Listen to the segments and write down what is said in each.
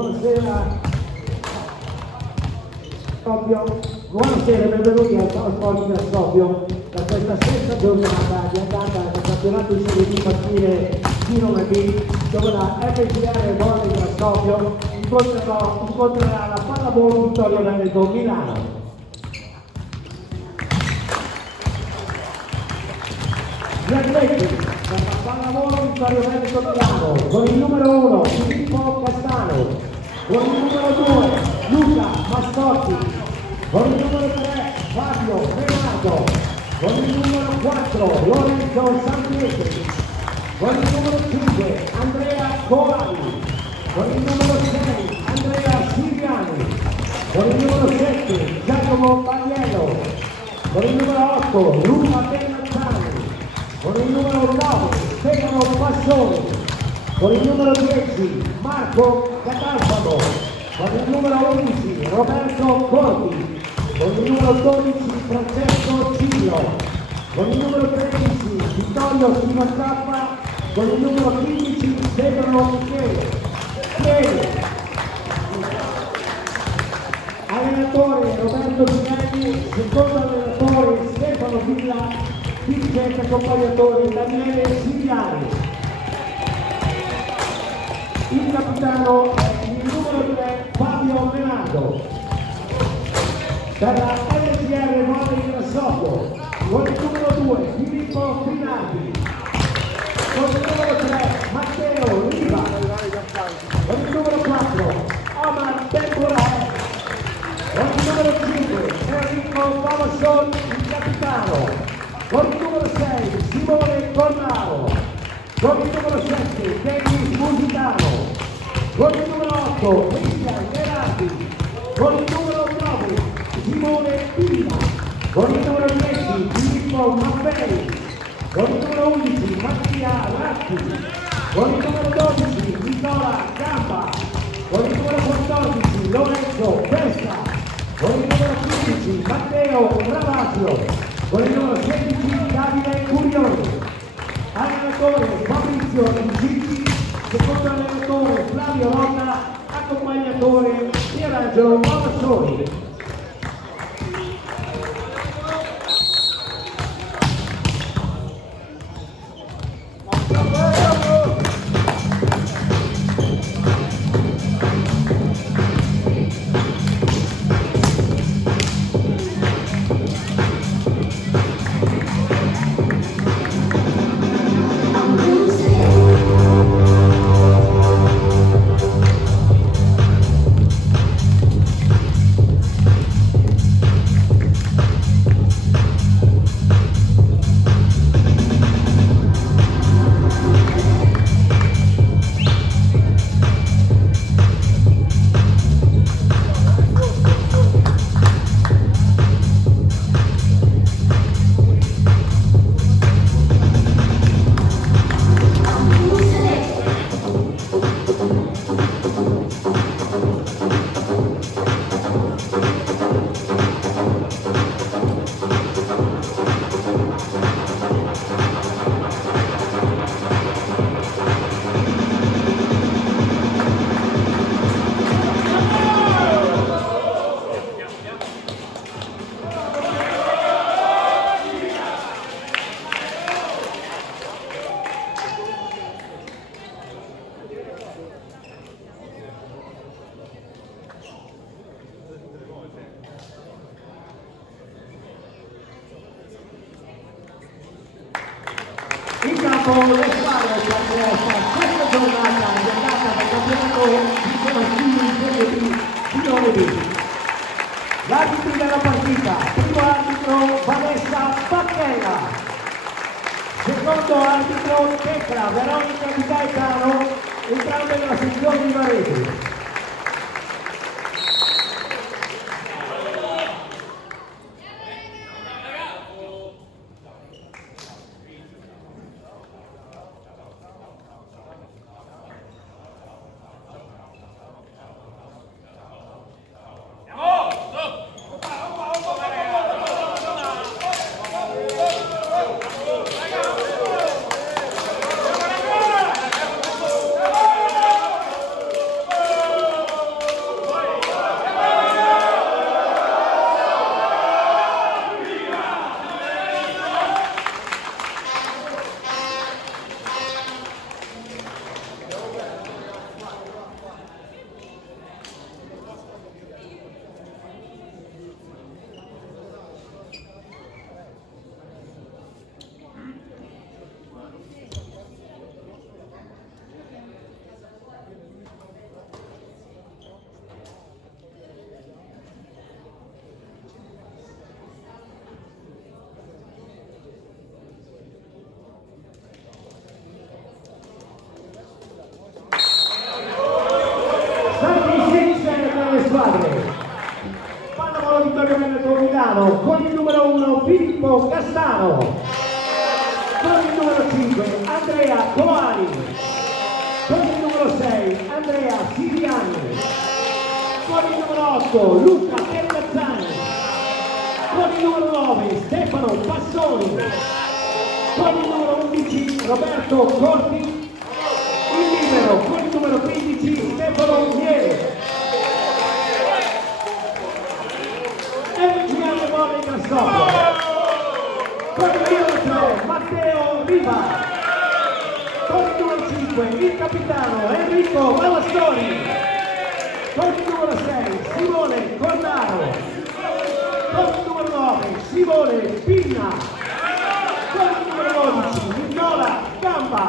buonasera. Buonasera, benvenuti al Palo Sport di Ascopio da questa sesta giornata di andata del campionato di Serie B maschile Girone B, dove la FGR Volley di Ascopio incontrerà la Pallavolo Vittorio Veneto Milano. Gli atleti della Pallavolo Vittorio Veneto Milano con il numero 1 Filippo Castano, con il numero 2 Luca Mascotti, con il numero 3 Fabio Renato, con il numero 4 Lorenzo Sanpietri, con il numero 5 Andrea Coali, con il numero 6 Andrea Siriani, con il numero 7 Giacomo Pagliello, con il numero 8 Luca Benazzani, con il numero 9 Stefano Passoni, con il numero 10 Marco Catalfano, con il numero 11 Roberto Corti, con il numero 12 Francesco Cillo, con il numero 13 Vittorio Simazzappa, con il numero 15 Stefano Michele. Allenatore Roberto Pinelli, secondo allenatore Stefano Villa, dirigente accompagnatore Daniele Siriani. Il capitano è il numero 3 Fabio Renato. Per la FGR Volley di Ascopio, con il numero 2 Filippo Finati, con il numero 3 Matteo Riva, con il numero 4 Omar Temporale, con il numero 5 Enrico Pamasson, il capitano, con il numero 6 Simone Cornaro, con il numero 7 Denis Musitano, con il numero 8 Cristian Gerardi, con il numero 9 Simone Pina, con il numero 10 Filippo Maffei, con il numero 11 Mattia Ratti, con il numero 12 Nicola Gamba, con il numero 14 Lorenzo Testa, con il numero 15 Matteo Ravasio, con il numero 16 Davide Curioni. Allenatore Fabrizio Incicci, secondo allenatore Flavio Lotta, accompagnatore Pierangelo Pavassoni. Le squadre questa giornata è andata dal campionato di maschile in Serie B Girone B. L'arbitro della partita, primo arbitro Vanessa Bacchella, secondo arbitro Tecla Veronica Di Gaetano, entrambe nella sezione di Varese. squadre. Pallavolo Vittorio Veneto Milano con il numero 1 Filippo Castano, con il numero 5 Andrea Coali, con il numero 6 Andrea Siriani, con il numero 8 Luca Terrazzani, con il numero 9 Stefano Passoni, con il numero 11 Roberto Corti, il libero con il numero 15 Stefano Miele. MGL Volley Grassoppio, con il numero 3 Matteo Riva, con il numero 5 il capitano Enrico Vallastori, con il numero 6 Simone Cordaro, con il numero 9 Simone Pinna, con il numero 12 Nicola Gamba,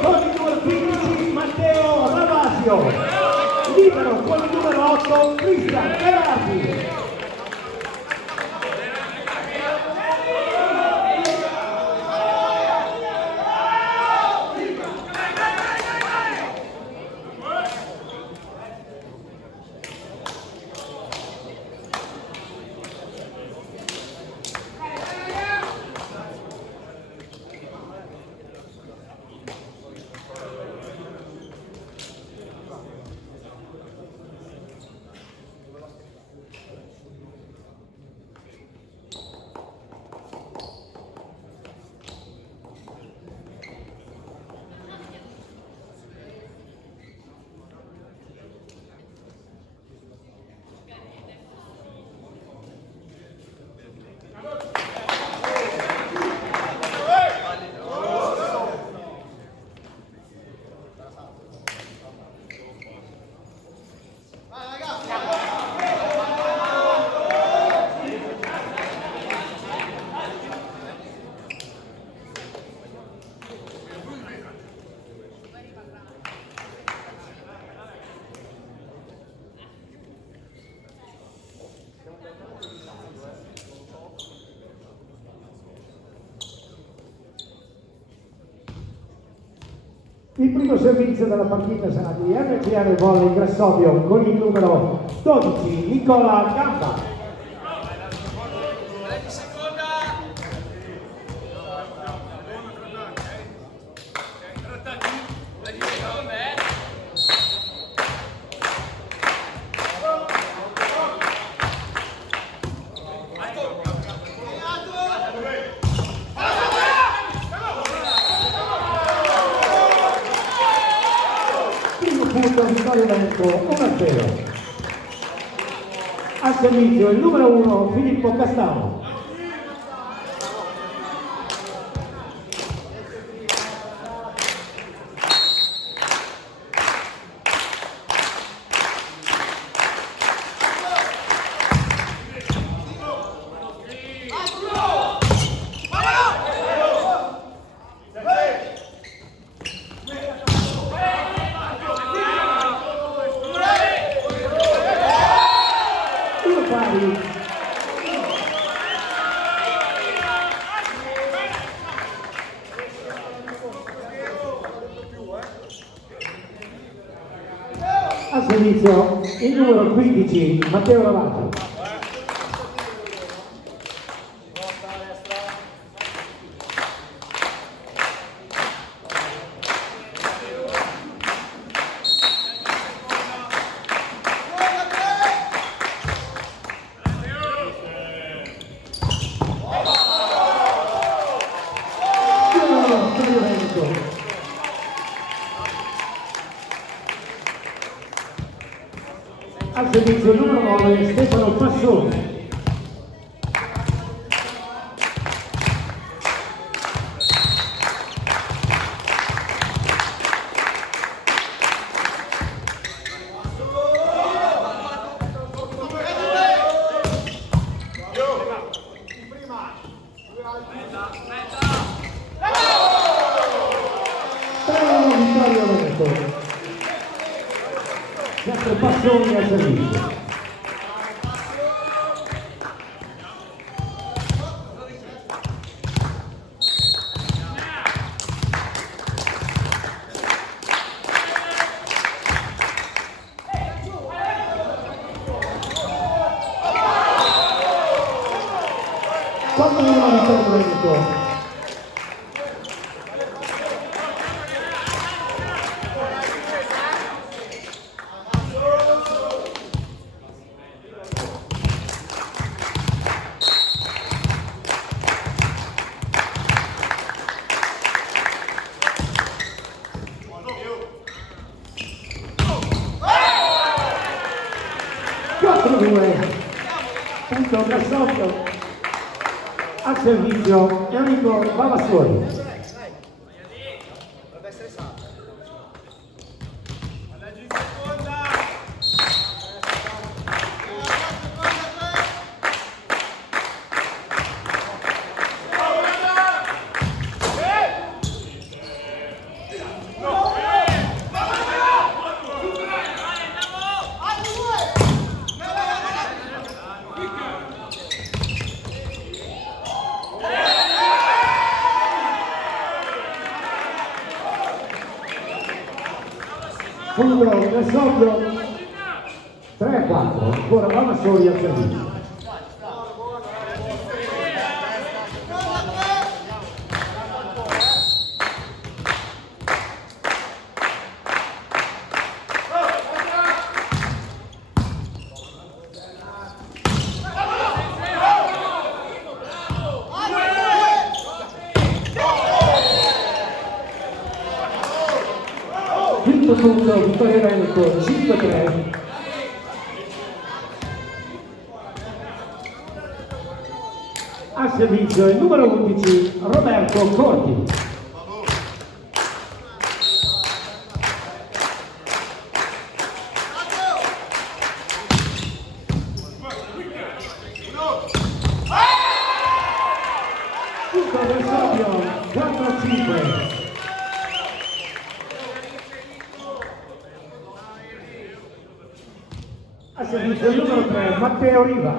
con il numero 15 Matteo Ravasio, libero con il numero 8 Cristian Gerardi. Il primo servizio della partita sarà di MGL Volley Grassoppio con il numero 12 Nicola Gamba. Vittorio Veneto 1-0. Al servizio il numero 1 Filippo Castano. Al servizio il numero 15 Matteo Ravasio. Al servizio il numero 9 Stefano Passoni. Vittorio Veneto. Sempre Passoni al servizio. punto. Punto Cassotto al servizio Enrico Vavassori. Punto Cassotto 3-4, ancora Vavassori al servizio. Quinto punto, Vittorio Veneto 5-3. Al servizio il numero 11 Roberto Corti. Punto avversario 4-5. A servizio il numero 3 Matteo Riva.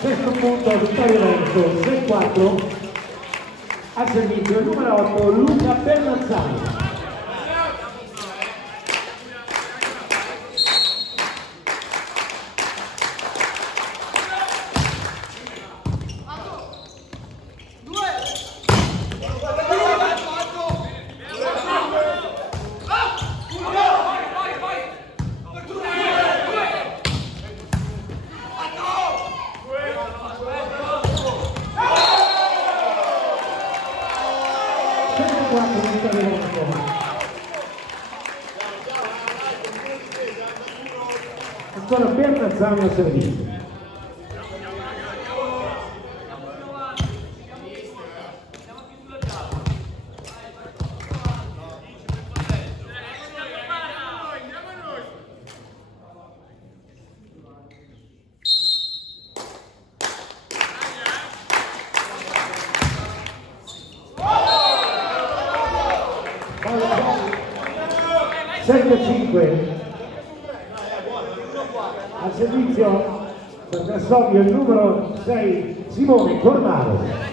Sesto punto Vittorio Veneto 6-4. Al servizio il numero 8 Luca Bernazzani. Ancora Bernazzani al servizio. Sette 5 al servizio per Cassotto il numero 6 Simone Cornaro.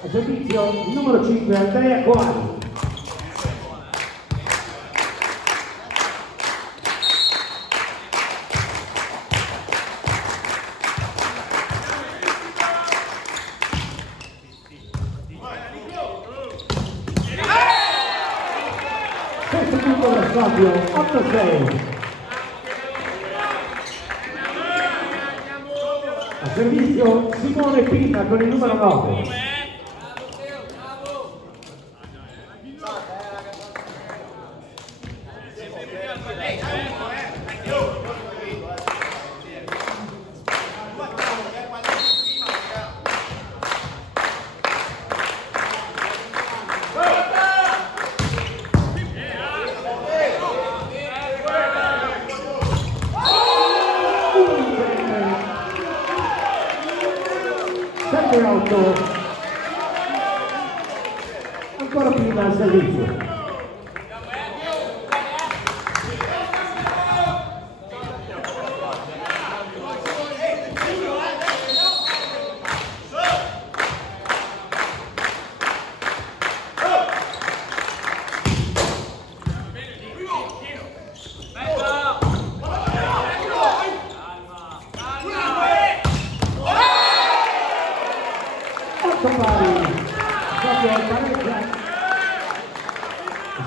A servizio il numero 5 Andrea Coali. Sesto punto da Fabio 8-6. A servizio Simone Pinna con il numero 9. 9-8. Ancora prima al servizio.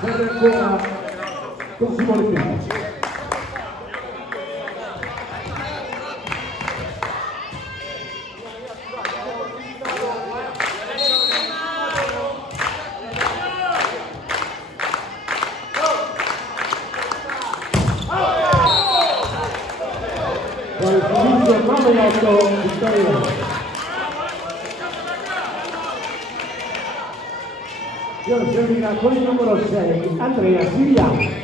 Serve ancora con Simone Pino. Poi il servizio 9-8 vittoria. Io servirà con il numero 6 Andrea Siriano.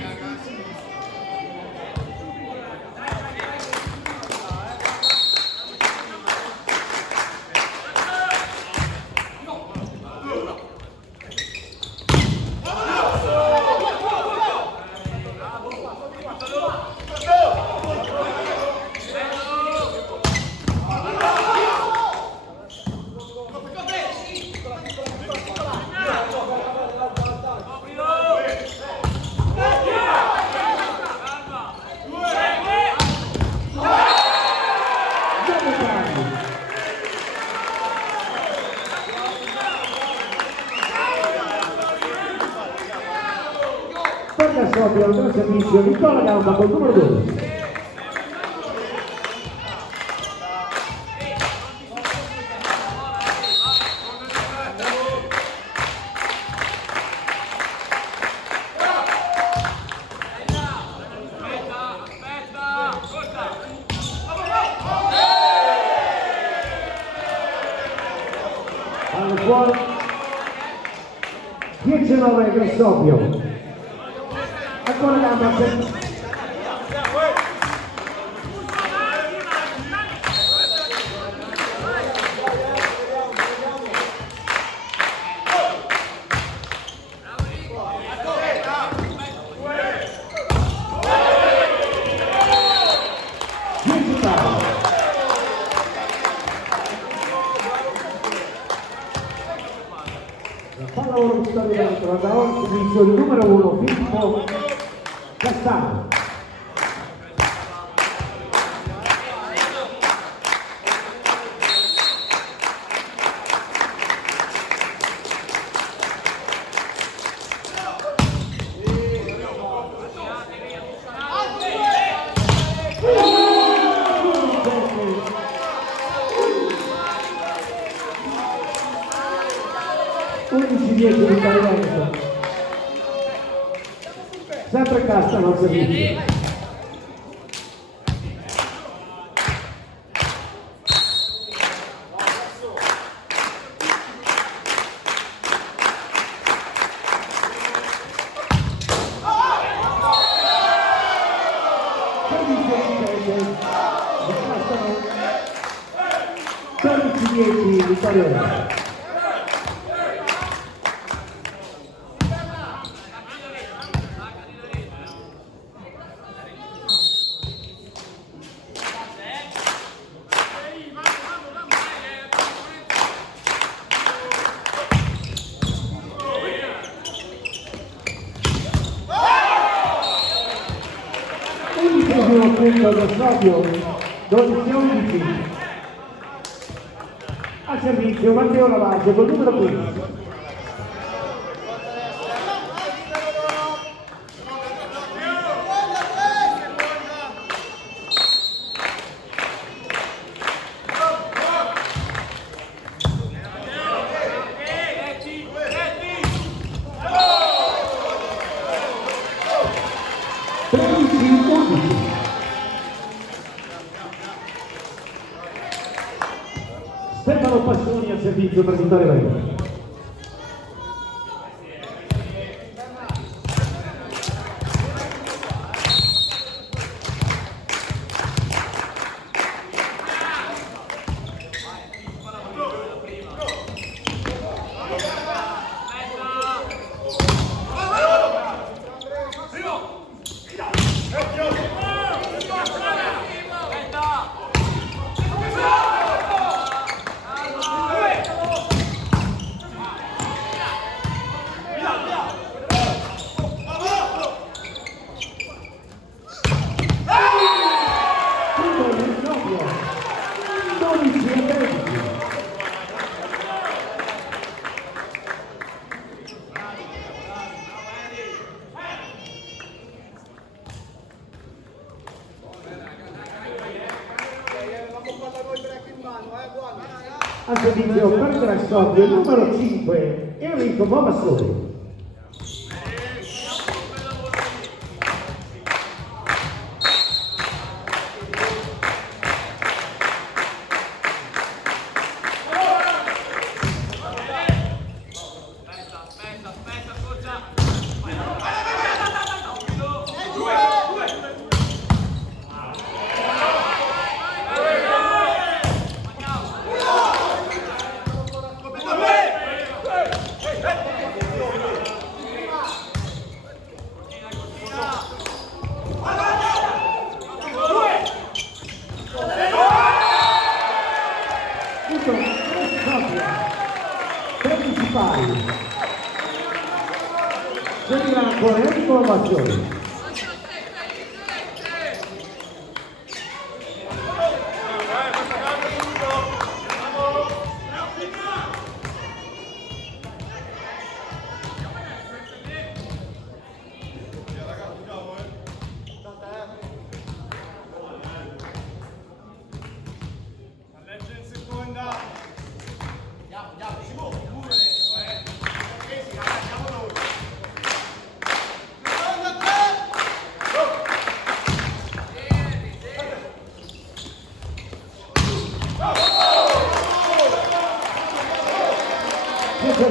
Torna Sobrio al servizio Nicola Gamba col numero 12. Al fuori 10-9 del Sobrio. Ancora Gamba pallavolo vittoriano da oggi vince il numero 1 Filippo Castano. Di Parenzo. Sempre Castano al servizio. Castano 13-10 vittoria. Ultimo punto del Sobrio, 12-11. Al servizio Matteo Lavaggio col numero 15. Stefano Passoni al servizio per Vittorio Venere. Al servizio per il Grassobbio numero 5 Enrico Bomassoni. Seguirà ancora Enrico Bomassoni.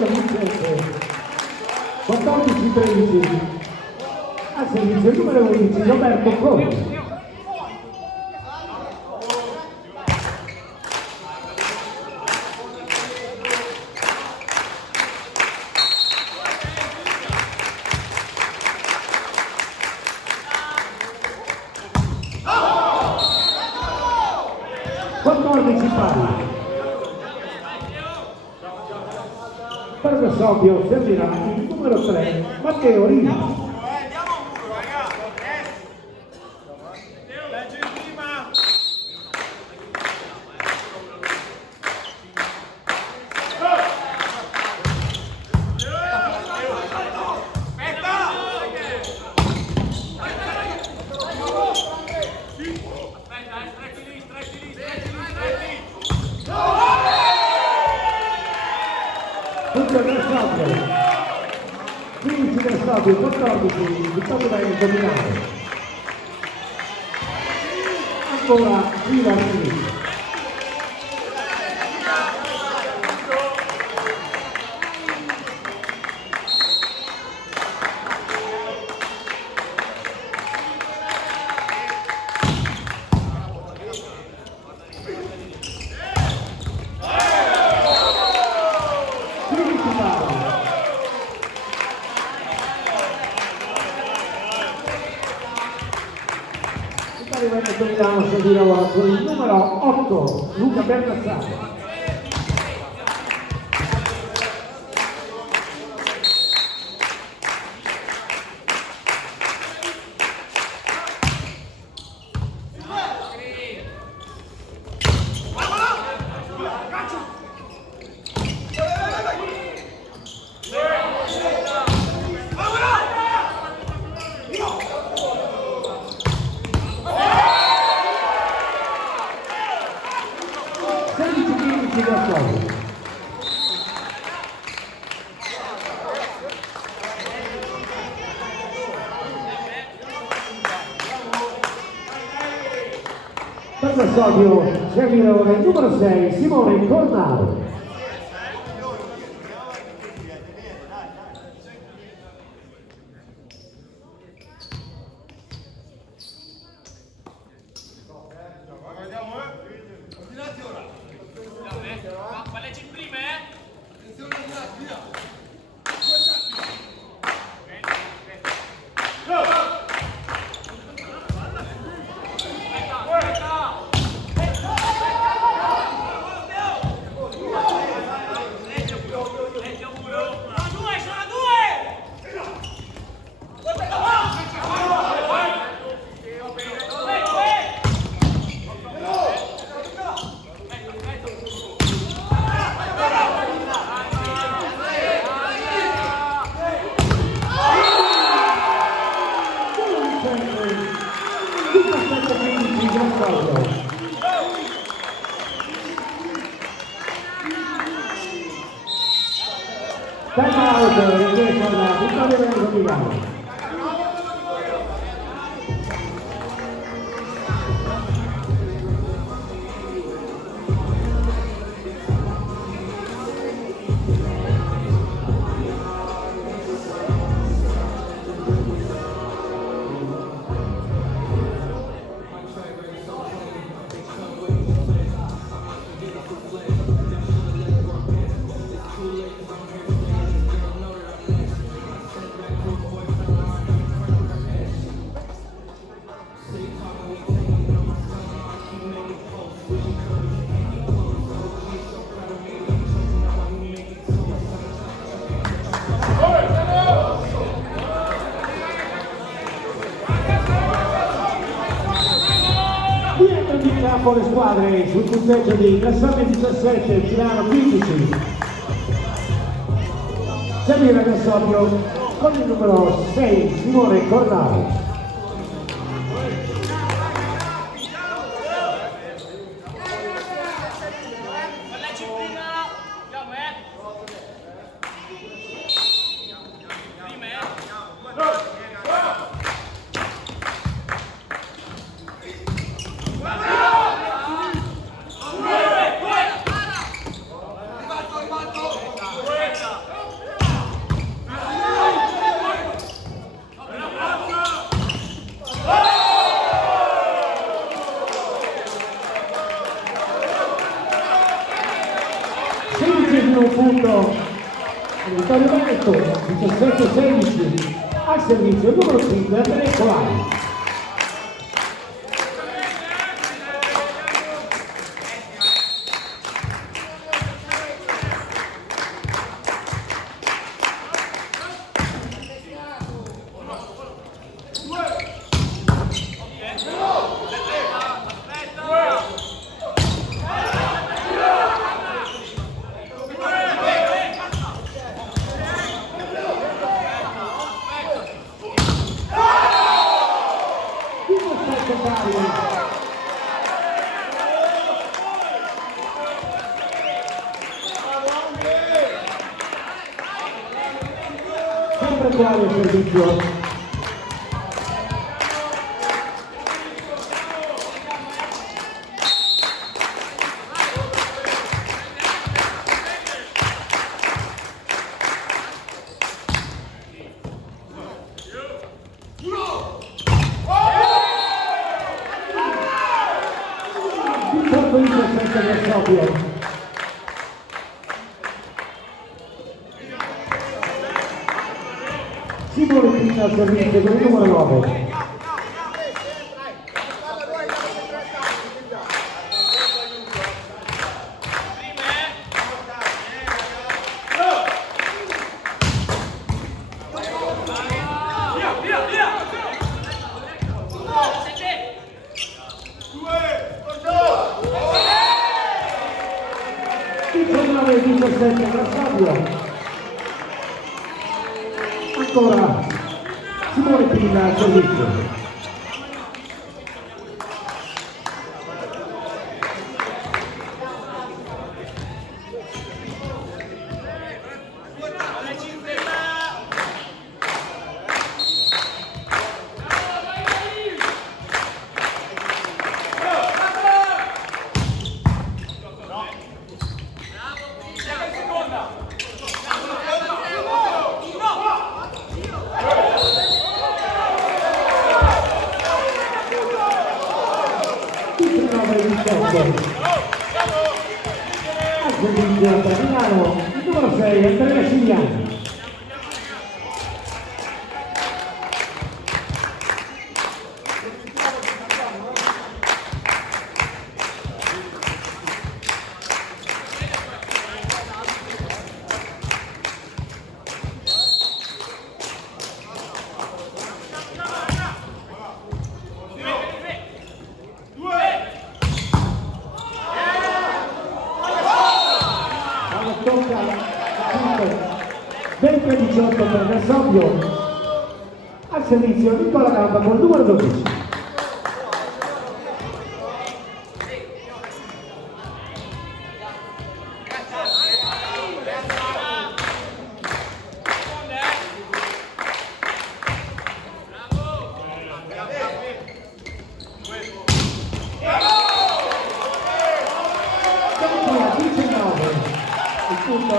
Vincente 14-13 al servizio numero 11 Roberto Conti. Per Grassobbio servirà il numero 3 Matteo Riva. Grassobbio 15 Grassobbio 14 Vittorio Veneto Milano. Ancora Riva Riva. Veneto Milano servirà con il numero 8 Luca Bertazzano. Per Grassobbio servirà il numero 6 Simone Cornaro. Time out, richiesto alla vittoria del Milano. Capo le squadre sul punteggio di Cassone 17, Milano 15. Samira Cassobbio con il numero 6 Simone Cornaro. Un punto Vittorio Veneto 17-16 al servizio numero 5 Andrea Colai. Sempre quale il servizio. Simone Pina al servizio con il numero 9. Il 17 Cassabio. Ancora Simone Pina al servizio. Milano, il numero 6, Andrea Siliani. Tocca 20-18 per Cassabio, al servizio Nicola Gamba con il numero 12.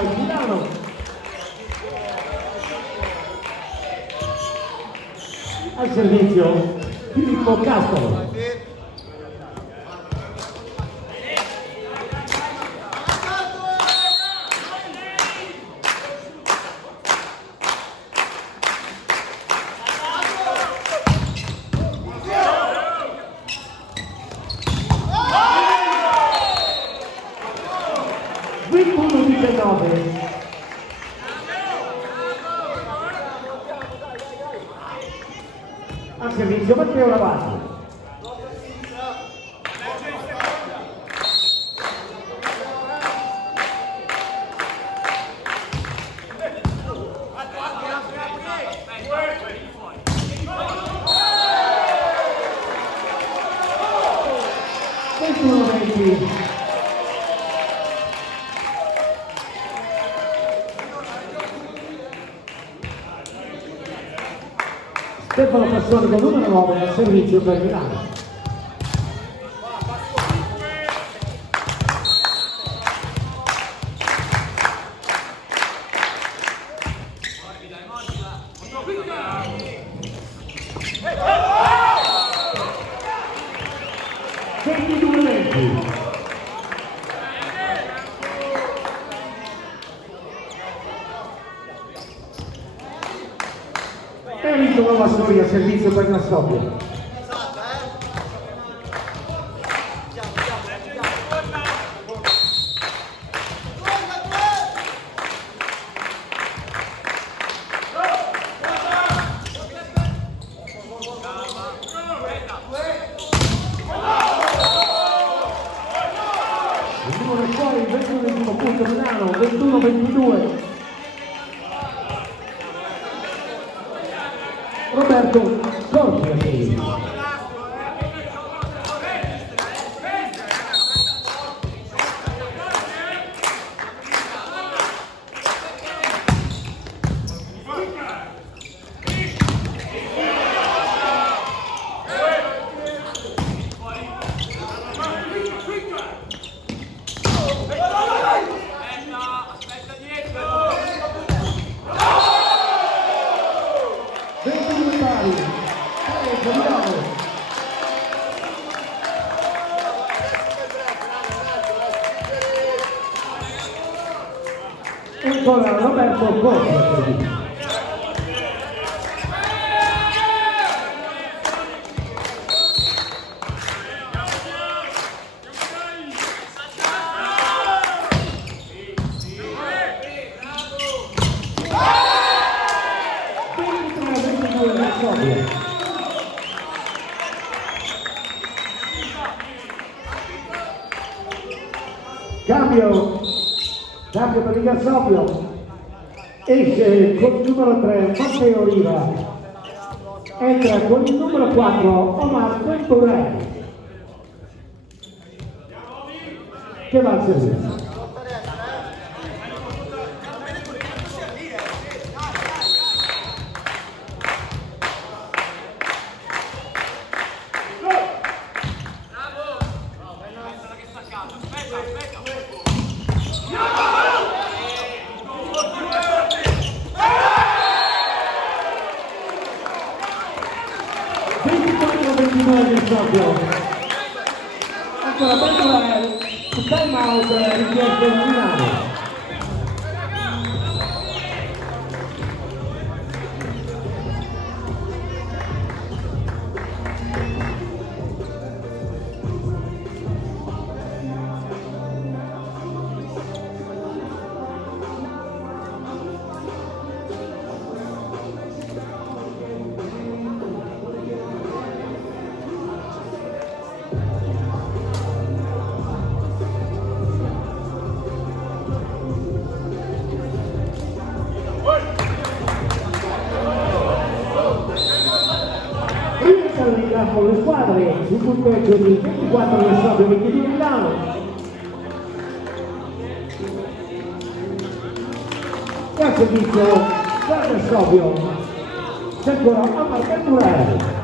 Milano. Al servizio Filippo Castolo. Al servizio Matteo Lavati. Stefano Passoni con numero 9 al servizio per Milano. E vinto con la storia a servizio per la storia. Il numero è fuori, il 21 punto Milano, 21-22. Roberto Corti. E ancora Roberto Corti. Cambio per il Garzopio, esce con il numero 3 Matteo Riva, entra con il numero 4 Omar Temporelli, che va al servizio. Ancora Temporelli, time out richiesto in finale. Con le squadre sul punteggio di 24 Garzopio, 22 Milano. E al servizio per Garzopio c'è ancora Omar Temporelli.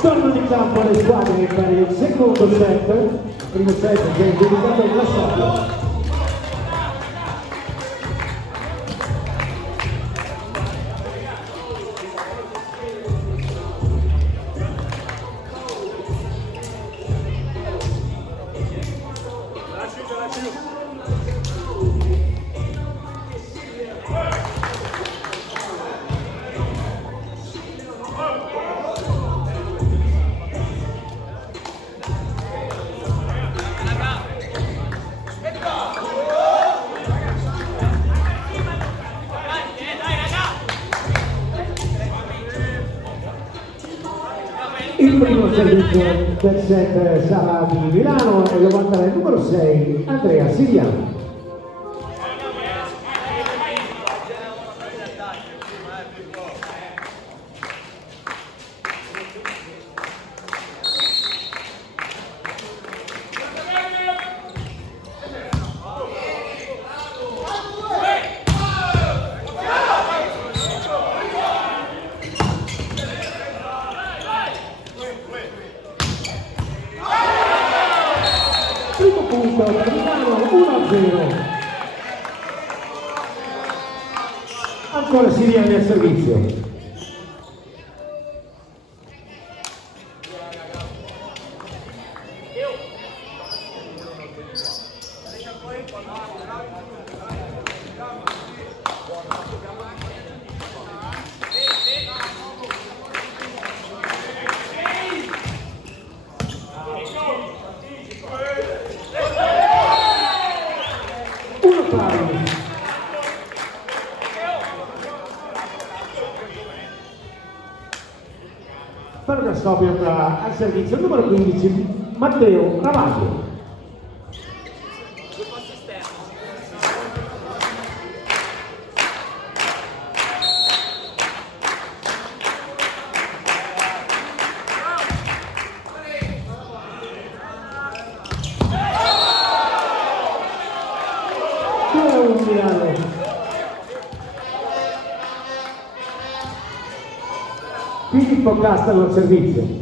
Tornano in campo le squadre per il secondo set, il primo set che è dedicato al Grassoppio. Il primo servizio del set sarà di Milano e lo guarderà il numero 6, Andrea Siriano. Primo punto per Milano, 1-0. Ancora Siriani al servizio. Uno pari. Per una scoppia al servizio numero 15, Matteo Ravasio. Filippo Castano al servizio.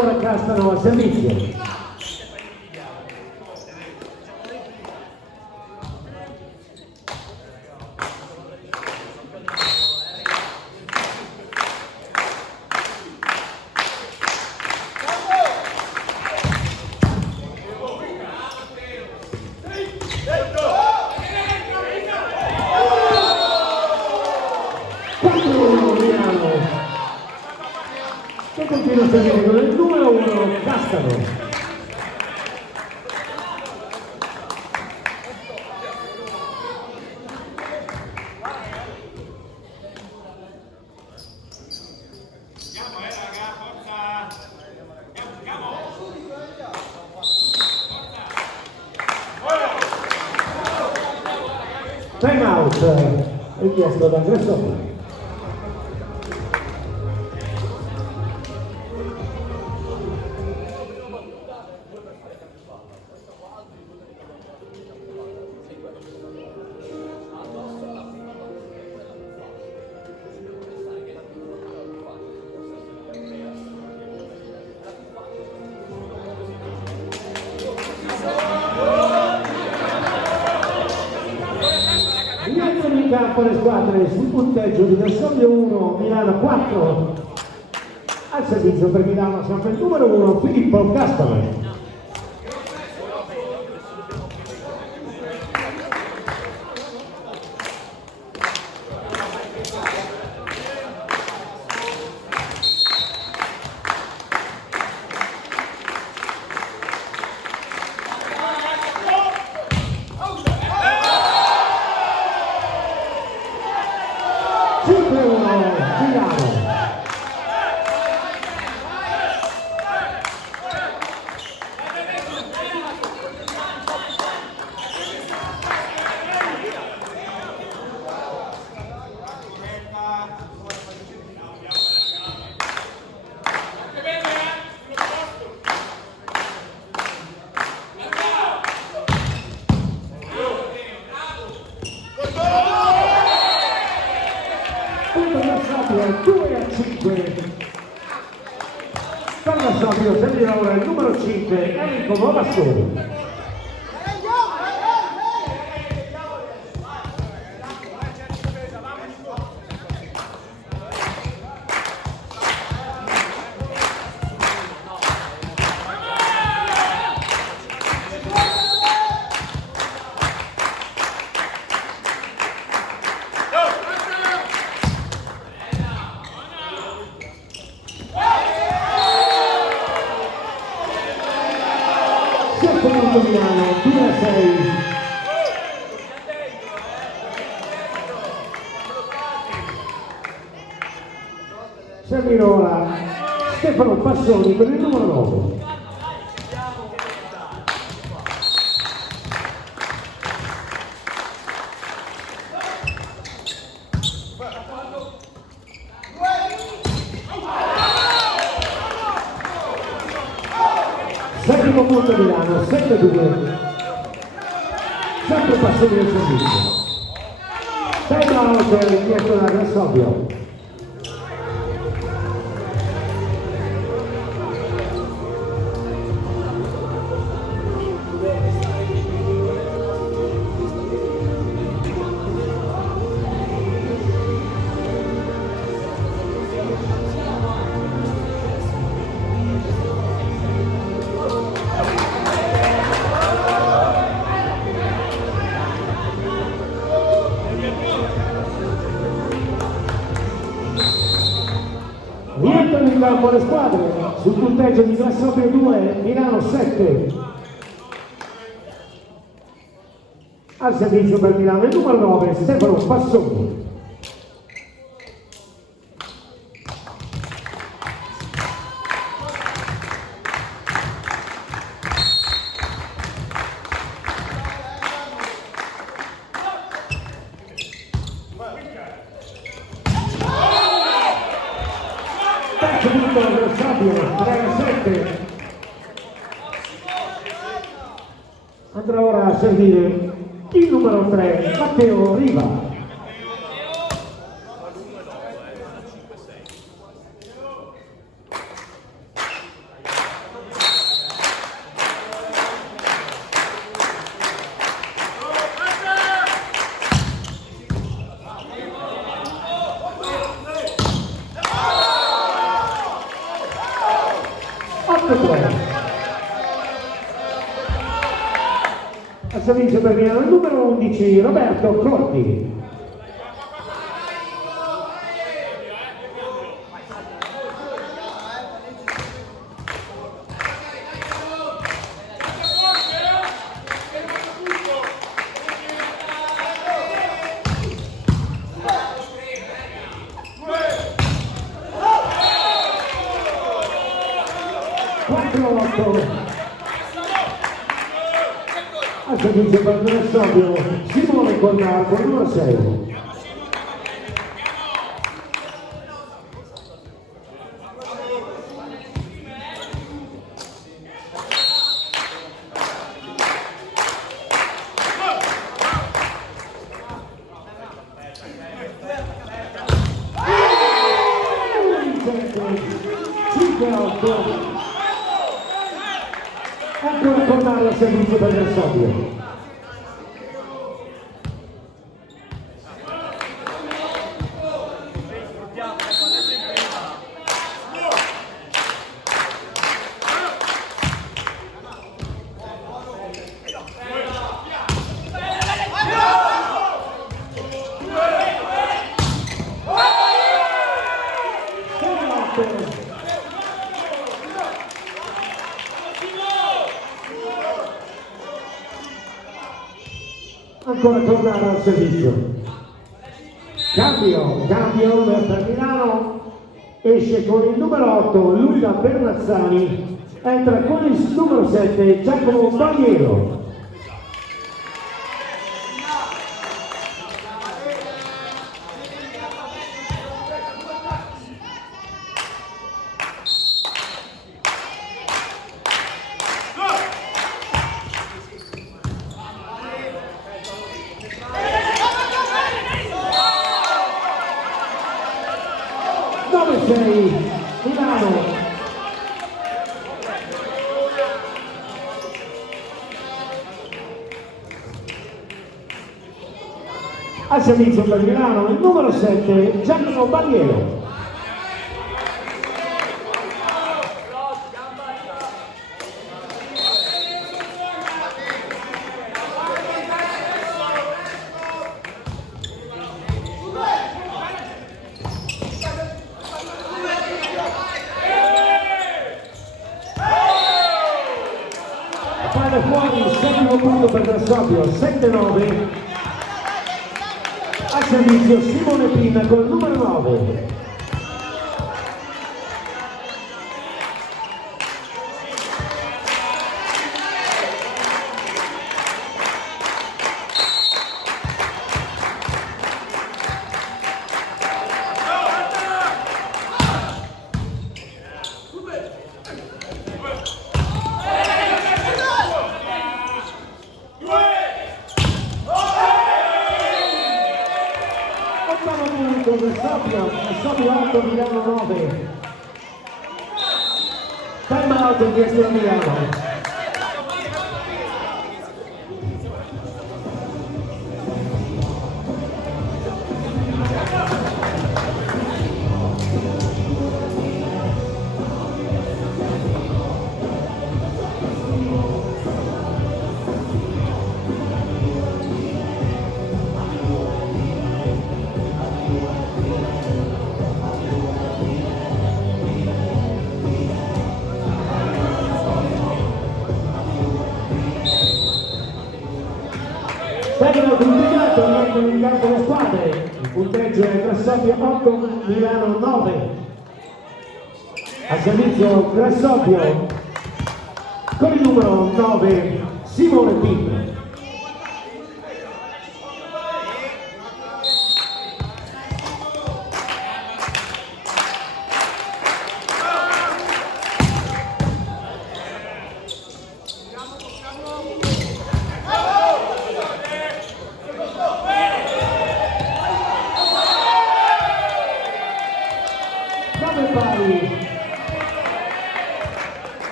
ancora Castano al servizio. Che continua a seguire con il numero 1 Castano. Time out richiesto da Gressoni. In campo le squadre sul punteggio di Varsovia 1, Milano 4. Al servizio per Milano sempre il numero 1 Filippo Castano. Salvasovio servirà ora il numero 5 Enrico Novassoli. Milano 2-6. Servirà ora Stefano Passoni per il numero 9. Settimo punto Milano, 7-2. Sempre Passoni del servizio. Time out richiesto da Varsovia. Rientrano in campo le squadre sul punteggio di Varsovia 2, Milano 7. Al servizio per Milano il numero 9 Stefano Passoni. Terzo punto avversario, 3-7. Andrà ora a servire il numero 3, Matteo Riva. 9-3. A servizio per Milano il numero 11 Roberto Corti. A servizio per Grassoppio Simone Cornaro con numero 6. Ancora Cornaro a servizio per Grassoppio. Ancora Cornaro al servizio. Cambio per Milano, esce con il numero 8 Luca Bernazzani, entra con il numero 7 Giacomo Bagliero. Milano. A servizio per Milano il numero 7 Giacomo Bagliero. Fuori il settimo punto per Grassoppio, 7-9. A servizio Simone Pinna col numero 9. Grassoppio 8, Milano 9. Time out in chiesto da Milano. Vengono pubblicato in campo le squadre, il punteggio è Grassoppio 8, Milano 9. A servizio Grassoppio con il numero 9 Simone Pinna.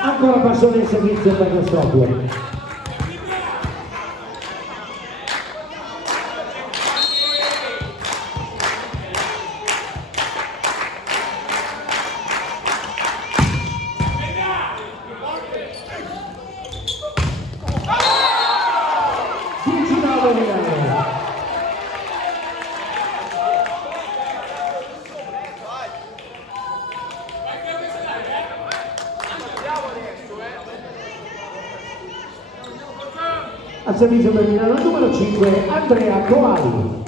Ancora passo del servizio per Grassoppio. servizio per Milano il numero 5 Andrea Coali.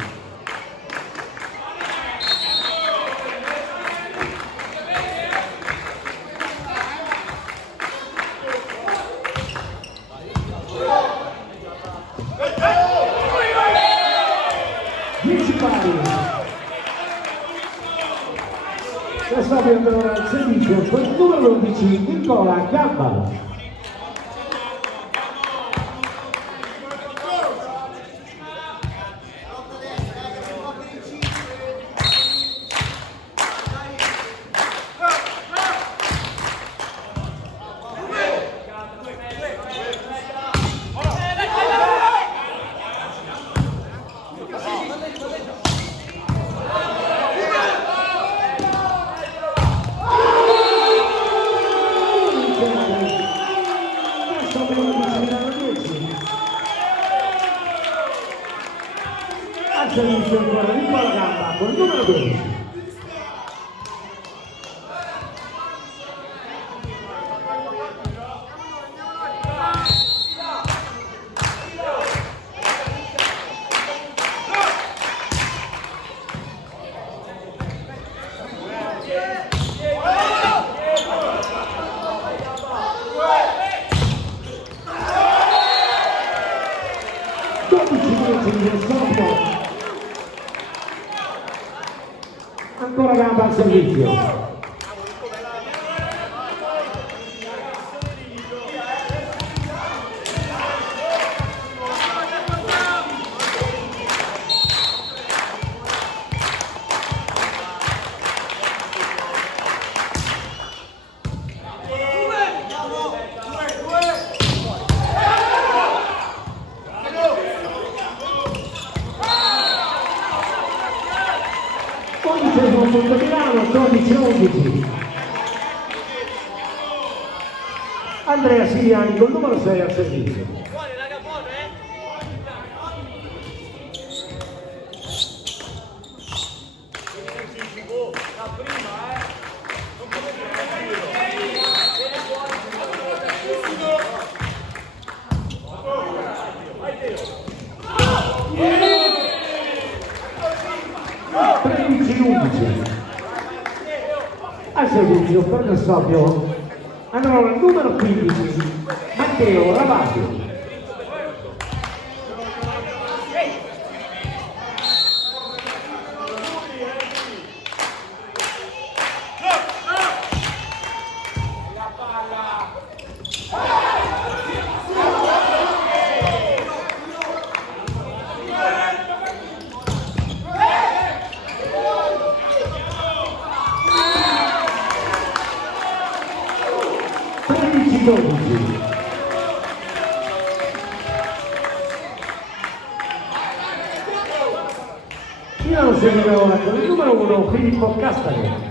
Adesso abbiamo ora il servizio con il numero 11 Nicola Gamba. Al servizio ancora Nicola Gamba con il numero 12. Ancora Gamba al servizio. Punto Milano 12-11. Andrea Siriani col numero 6 al servizio. Al servizio per il soffio allora il numero 15 Matteo Ravati. Milano segue ora con il numero 1 Filippo Castagno.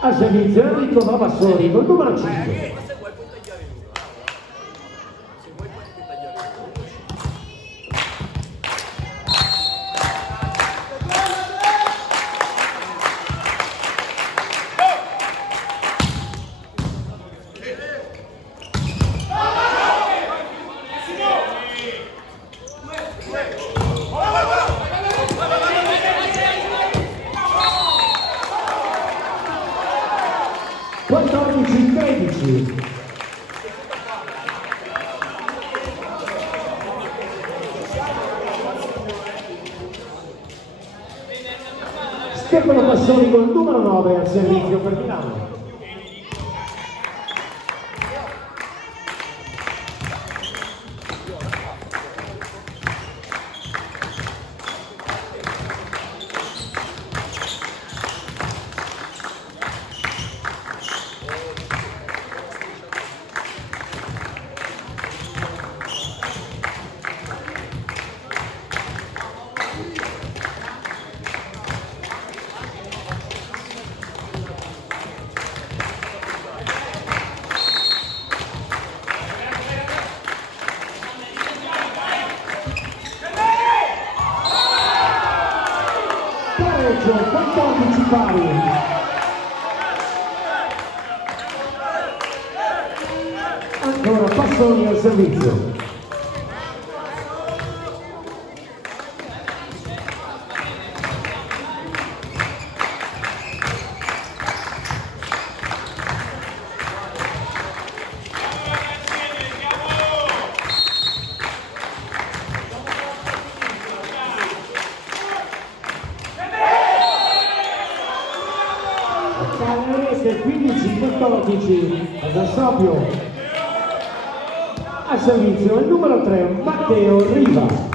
Al servizio Enrico Vavassori col numero 5. Stefano Passoni con il numero 9 al servizio per Milano. pareggio, 14 pari. Ancora Passoni al servizio. Calerese 15-14 ad Assobio. A servizio il numero 3 Matteo Riva.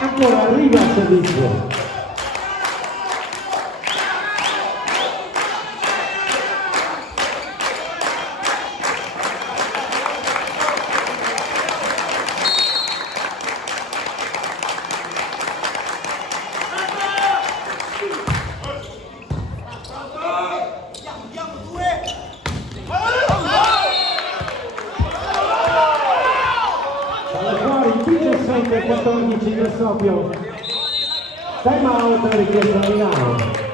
Ancora arriva al servizio. Fuori 17-14 del Soppio. Time out richiesta a Milano.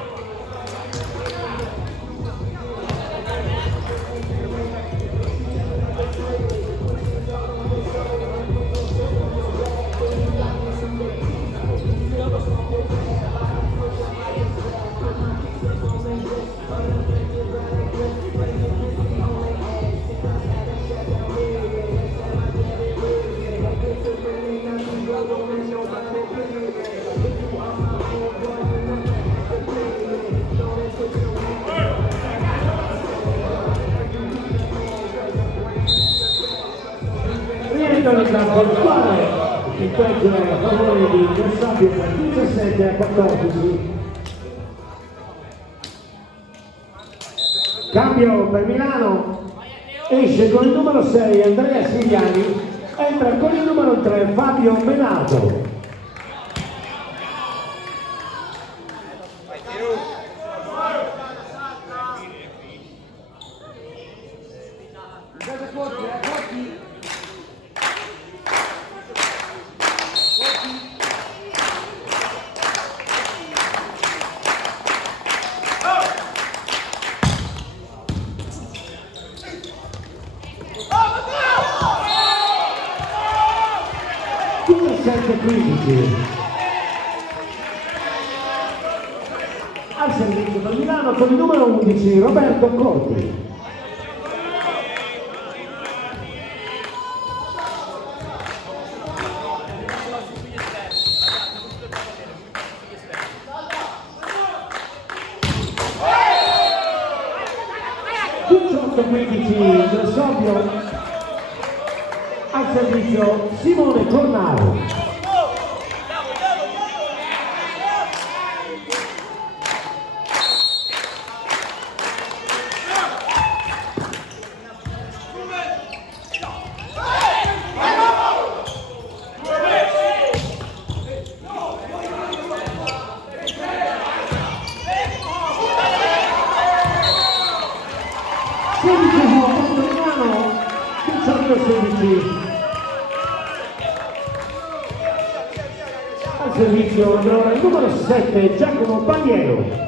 Nel campo il quale il peggio è a favore di Versailles per 17-14. Cambio per Milano, esce con il numero 6 Andrea Sigliani, entra con il numero 3 Fabio Menato. Al servizio per Milano con il numero 11 Roberto Corti. del Sobbio. Al servizio Simone Cornaro. 16 al servizio il numero 7 Giacomo Bagliero.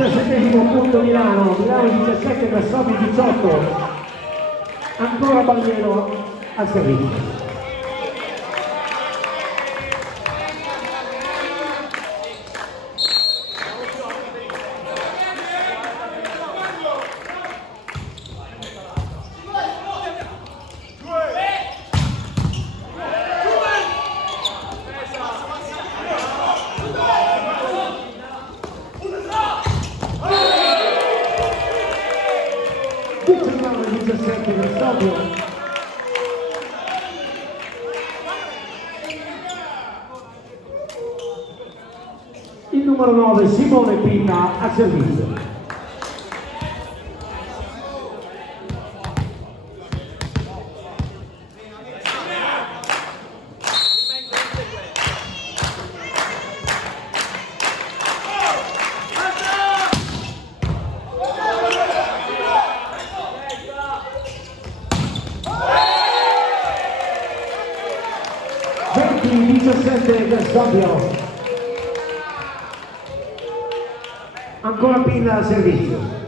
17° punto Milano 17, Grassopi 18, ancora Bagliero al servizio. Il numero 9 Simone Pinna al servizio. Il 17 del Scoppio, ancora Pinna al servizio.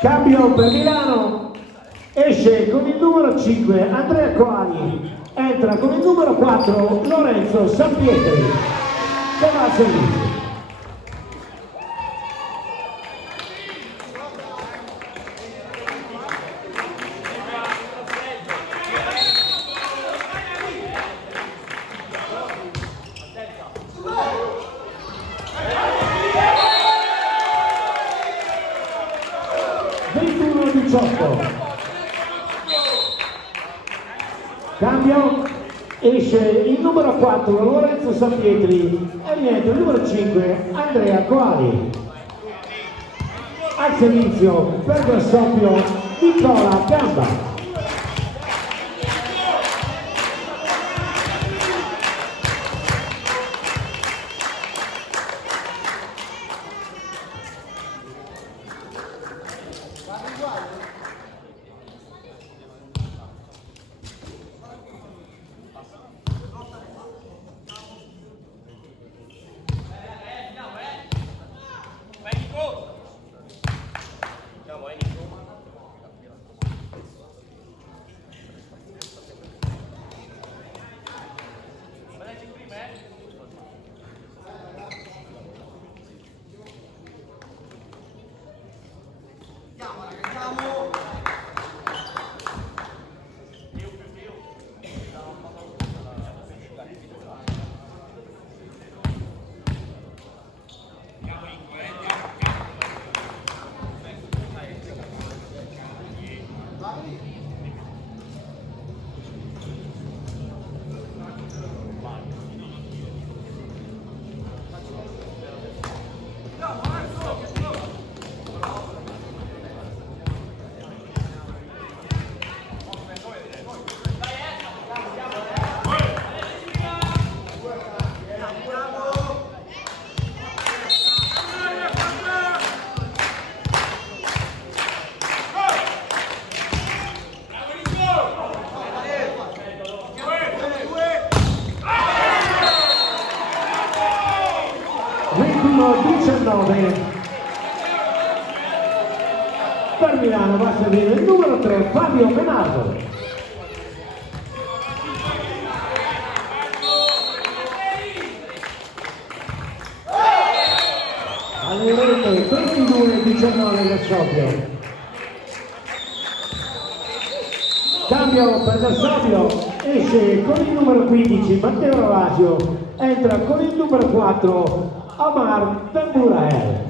Cambio per Milano, esce con il numero 5 Andrea Coani, entra con il numero 4 Lorenzo Sampietri, che va al servizio. Cambio, esce il numero 4 Lorenzo Sampietri e rientra il numero 5 Andrea Coali. Al servizio per Grassoppio Nicola Gamba. 19 per Milano va a servire il numero 3 Fabio Menardo. Alle 22-19 Grassoppio. Cambio per Grassoppio, esce con il numero 15 Matteo Ravasio, entra con il numero 4 Omar Benburael,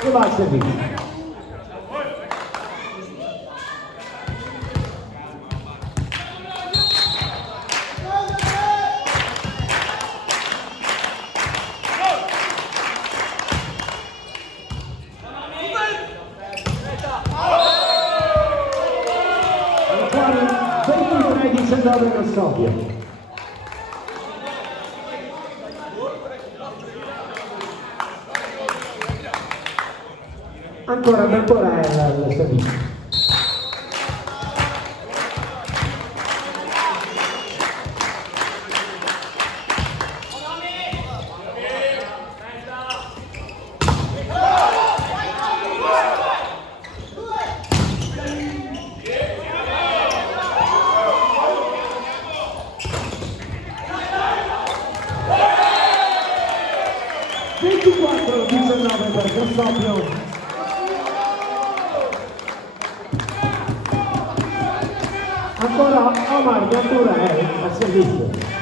che va a servire. fuori 23-19 Crassobbio. Ancora è la statistica. Per Crassobbio. Ancora Omar Ventura al servizio.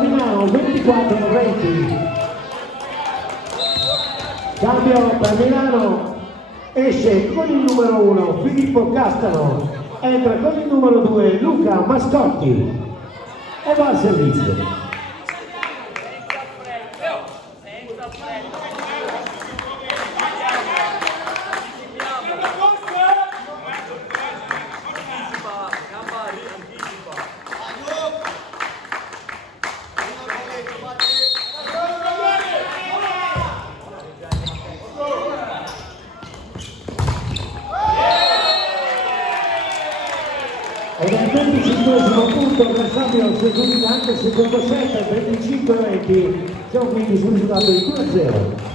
Milano 24-20. Cambio per Milano, esce con il numero 1 Filippo Castano, entra con il numero 2 Luca Mascotti e va al servizio. Ed è il 25esimo punto per Fabio, seguito anche il secondo set, 25-20, siamo quindi sul risultato di 2-0.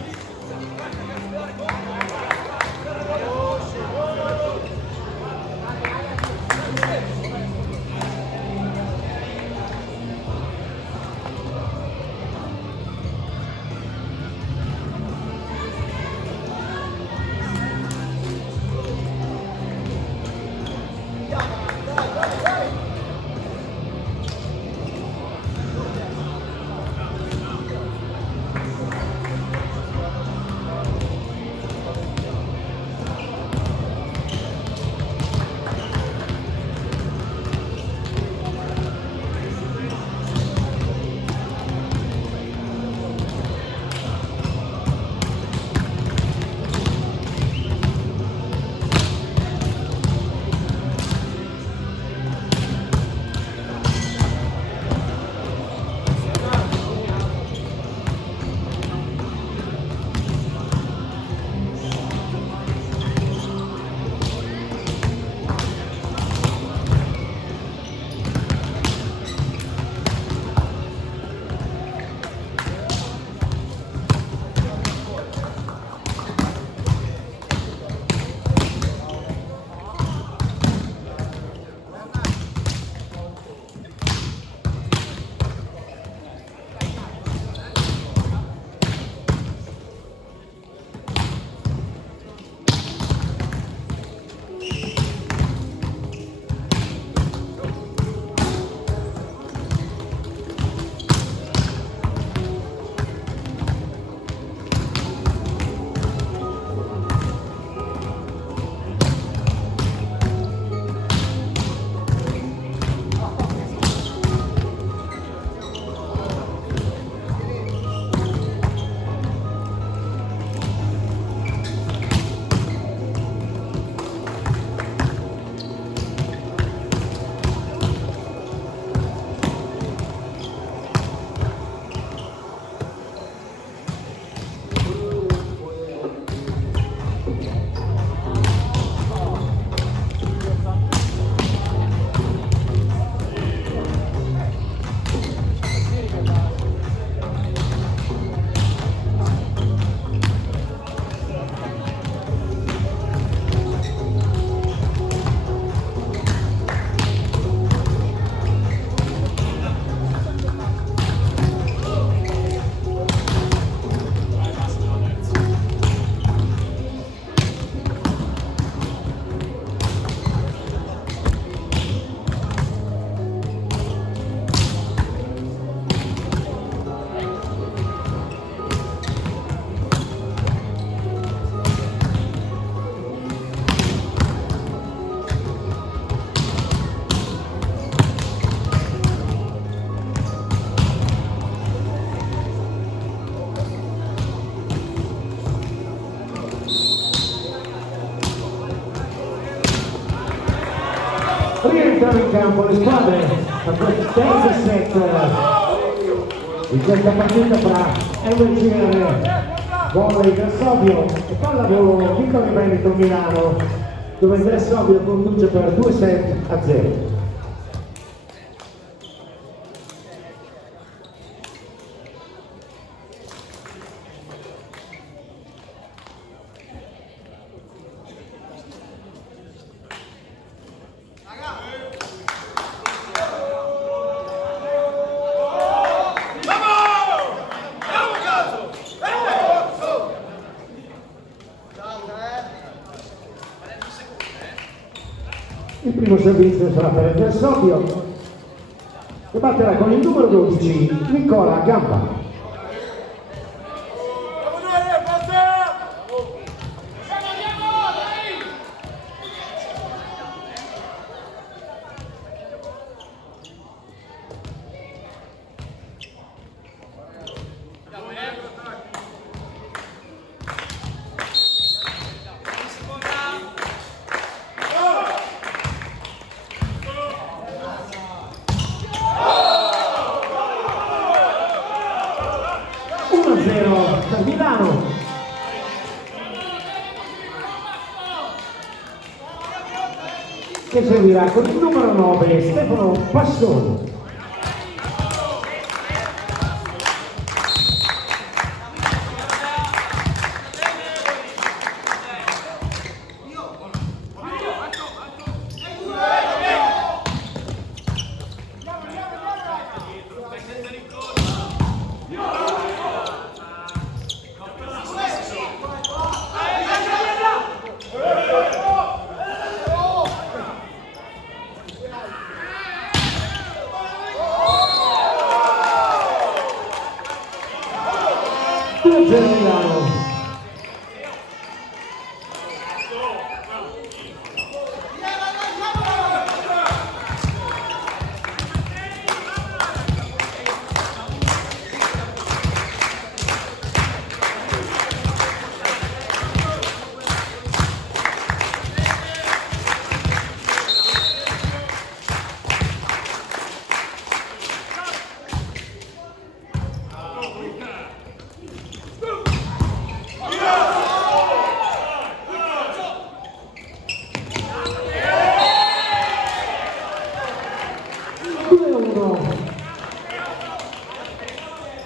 Rientrano in campo le squadre a questo terzo set di questa partita fra MCR Volley Grassobio e pallavolo Piccoli Veneto Milano, dove Grassobio conduce per 2-0. Il primo servizio sarà per il Grassobio, che batterà con il numero 12 Nicola Gamba. 1-0 per Milano. Che seguirà con il numero 9 Stefano Passoni. Milano.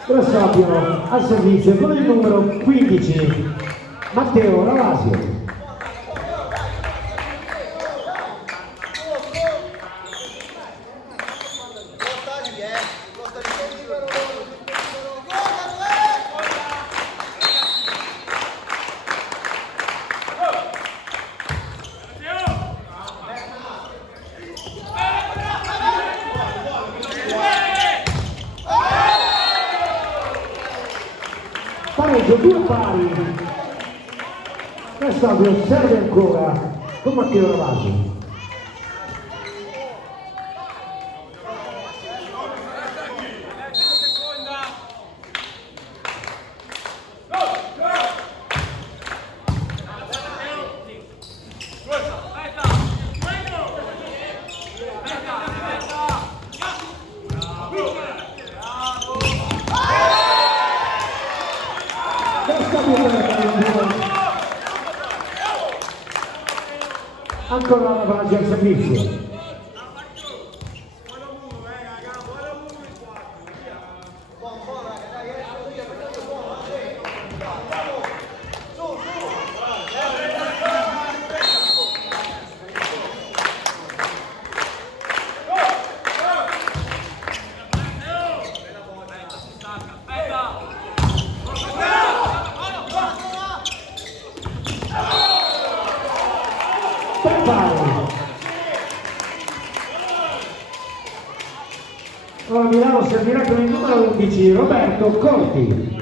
Grassobio al servizio con il numero 15 Matteo Ravasio. Pareggio, 2 pari. Grassobio serve ancora con Matteo Ravasio. Ancora la Ravasio al servizio. Ora Milano servirà con il numero 11 Roberto Corti.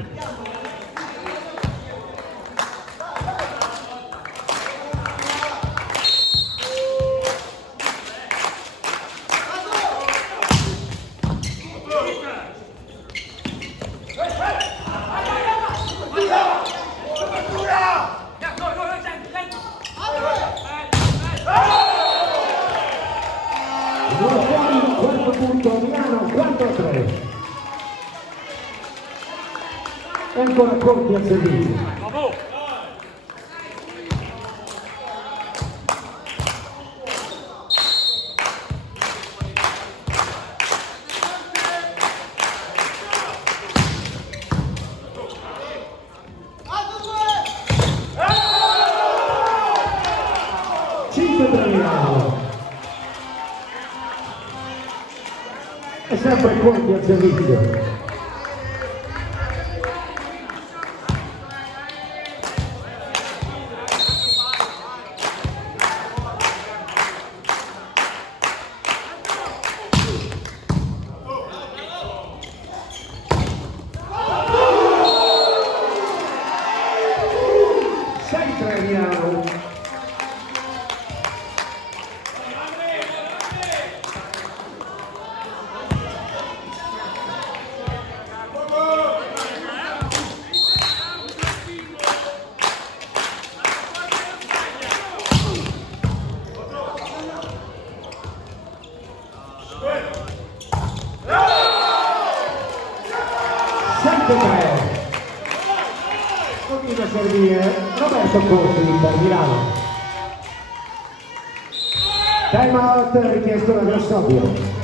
punto Milano 4-3. E ancora Conti al servizio. E sempre Conti al servizio. Continua a servire Roberto Conti per Milano. Time out richiesto da Grossobio.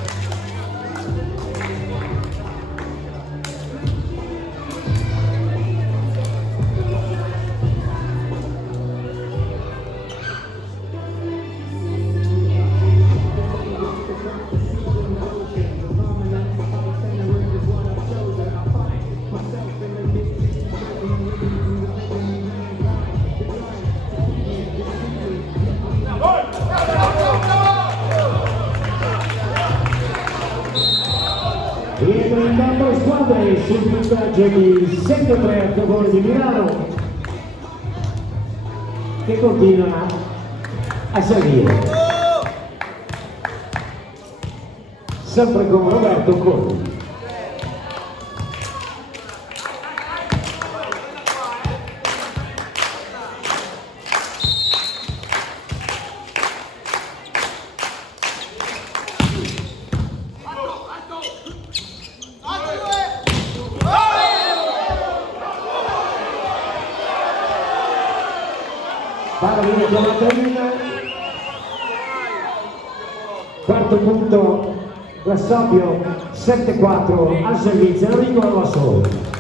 Rientrano in campo le squadre sul punteggio di 7-3 a favore di Milano, che continua a salire, sempre con Roberto Conti. Palla viene chiamata in, quarto punto Grassobio, 7-4 al servizio Enrico Alvasoli.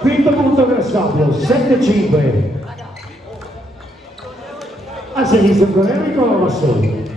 Quinto punto Grassobio, 7-5 al servizio con Enrico Alvasoli.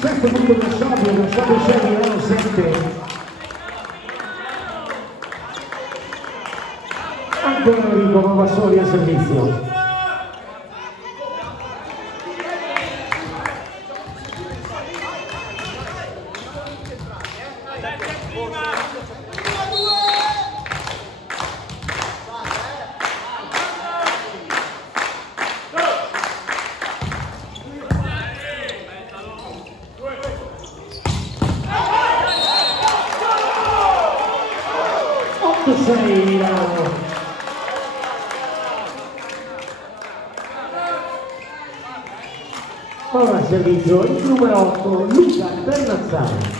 Sesto punto Grassobio 6, Milano 7. Ancora Enrico Alvasoli al servizio. Milano. Ora servizio il numero 8 Luca Bernazzani.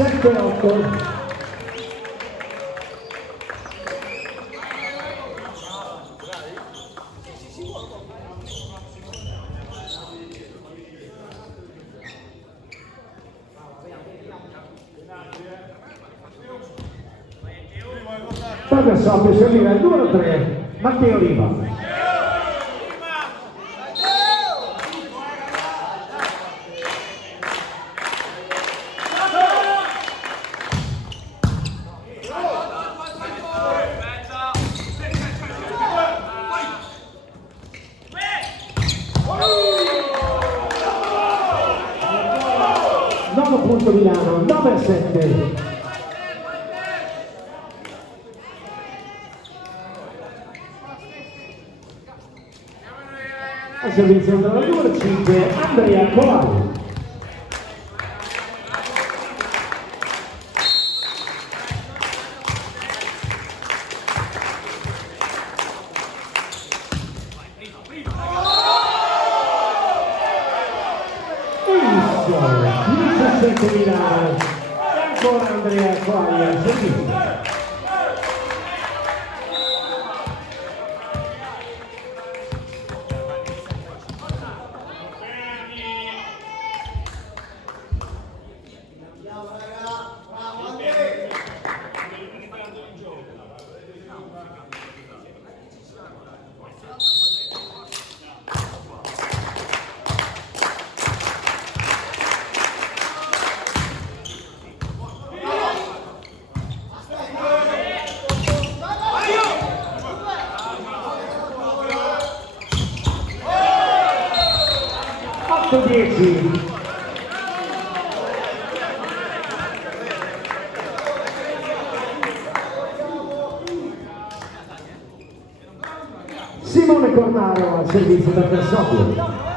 7-8. Proprio Sobbio serviva il numero 3, Matteo Riva. Punto Milano, 9-7. Al servizio del numero 5, Andrea Covalli. Milano e ancora Andrea Covalli al servizio. Simone Cornaro al servizio del Versoppio.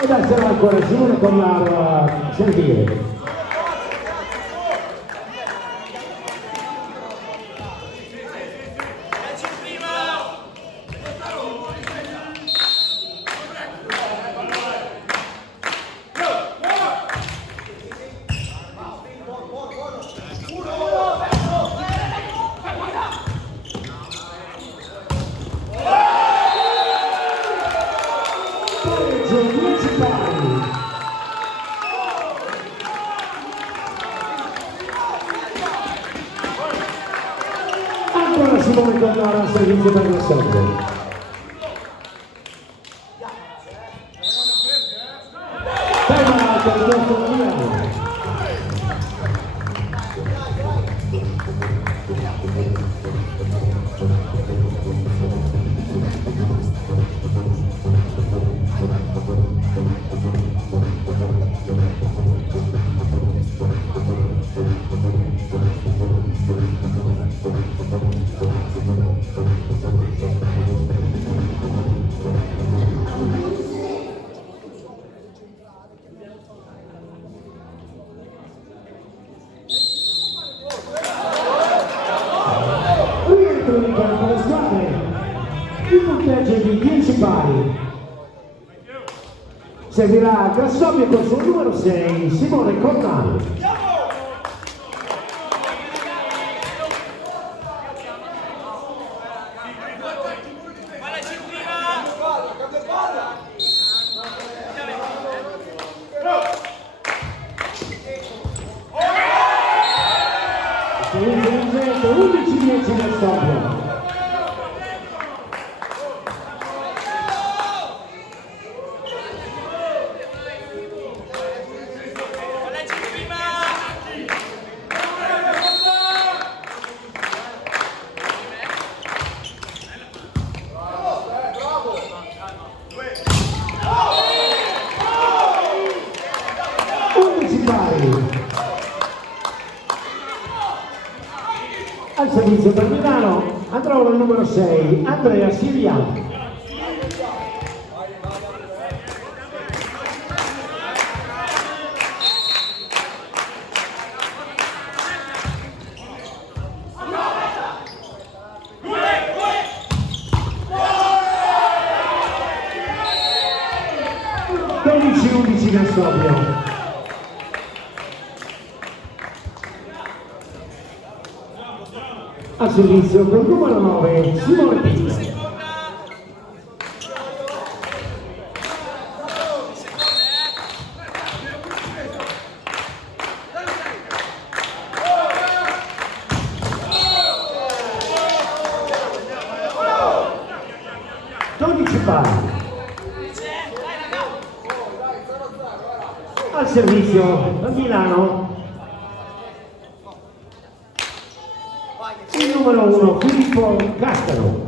Ed sarà ancora Simone Cornaro a servire. Ancora Simone Cornaro al servizio per la sorte. Fermato il nostro Milano. Il punteggio di 10 pari. Seguirà Grassoppio con il suo numero 6, Simone Cornaro. Seguente 11-10 Grassoppio. Al servizio per Milano andrà ora il numero 6, Andrea Siriano. Grassopio. Al servizio col numero 9 Simone Pino. Al servizio da Milano il numero 1 Filippo Castaro.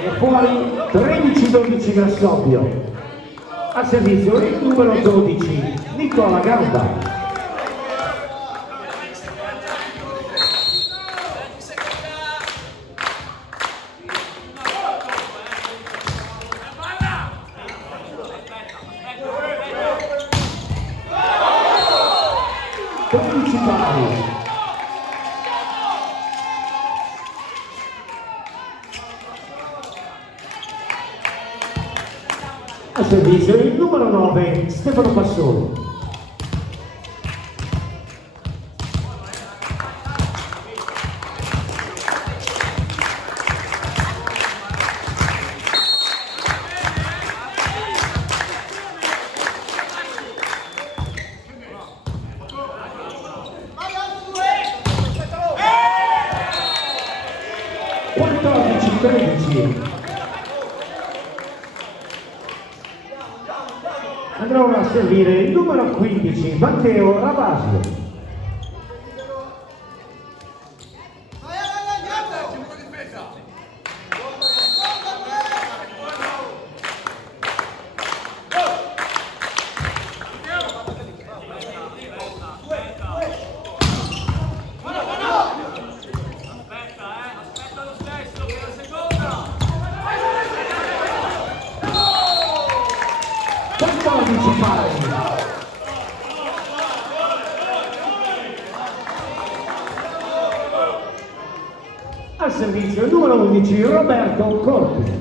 E fuori 13-12 Grassopio. Al servizio il numero 12 Nicola Gamba. A servizio il numero 9 Stefano Passoni. Andrà ora a servire il numero 15 Matteo Ravasio. Al servizio il numero 11 Roberto Corpi.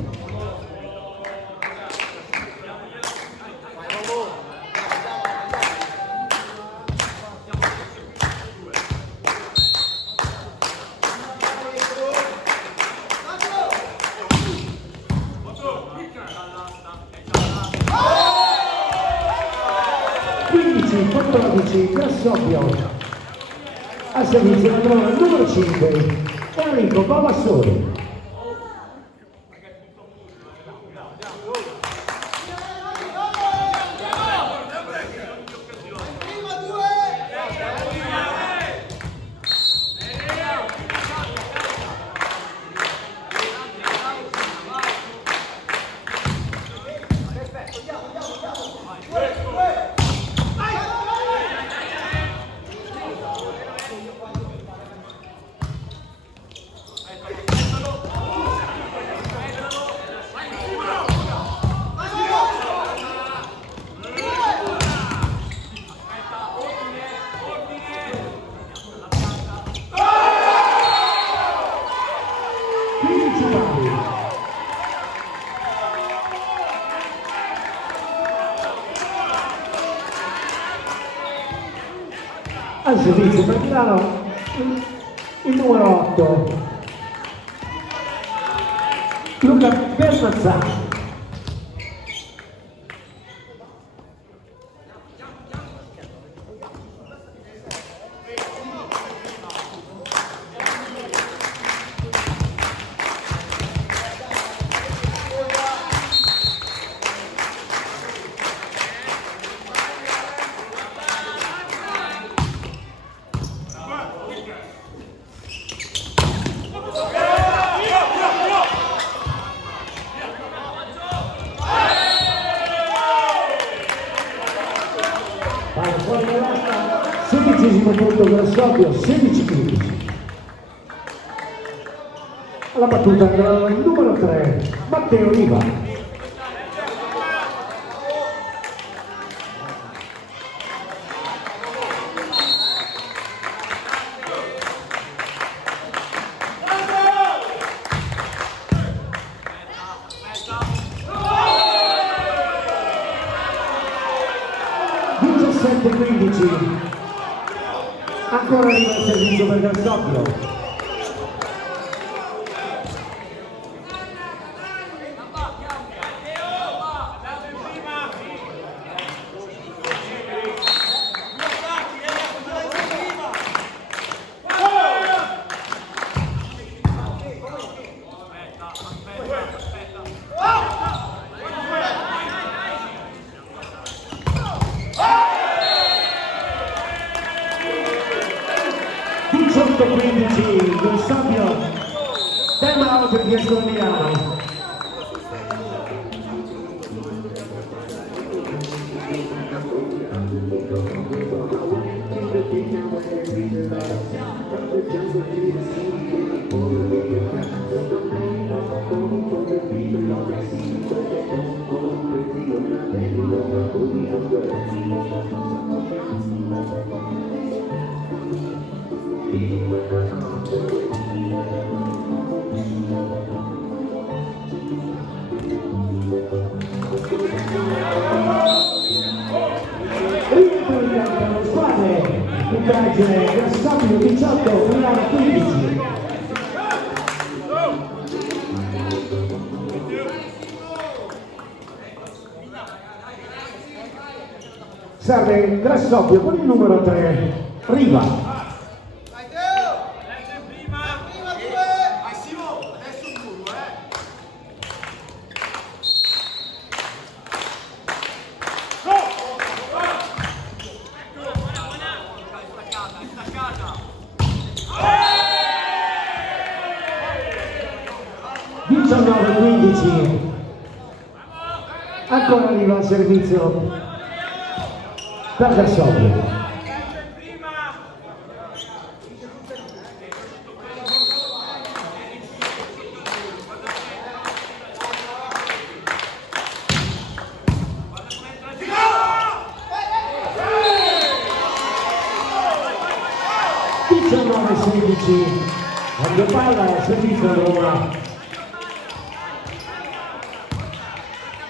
Grassopio. Al servizio il numero 5 Enrico Bavassori. Al servizio per Milano il numero 8 Luca Bernazzani. raddoppio 16-15. Alla battuta il numero 3, Matteo Riva. 17-15. Ancora arriva il servizio per raddoppio. Del Sabio, tema out per Pietro Milano. Del Sabio 18, Milano 15. Serve Grassoppio con il numero 3, Riva. Ancora arriva il servizio per Grassoppio. Quando palla il servizio a Roma.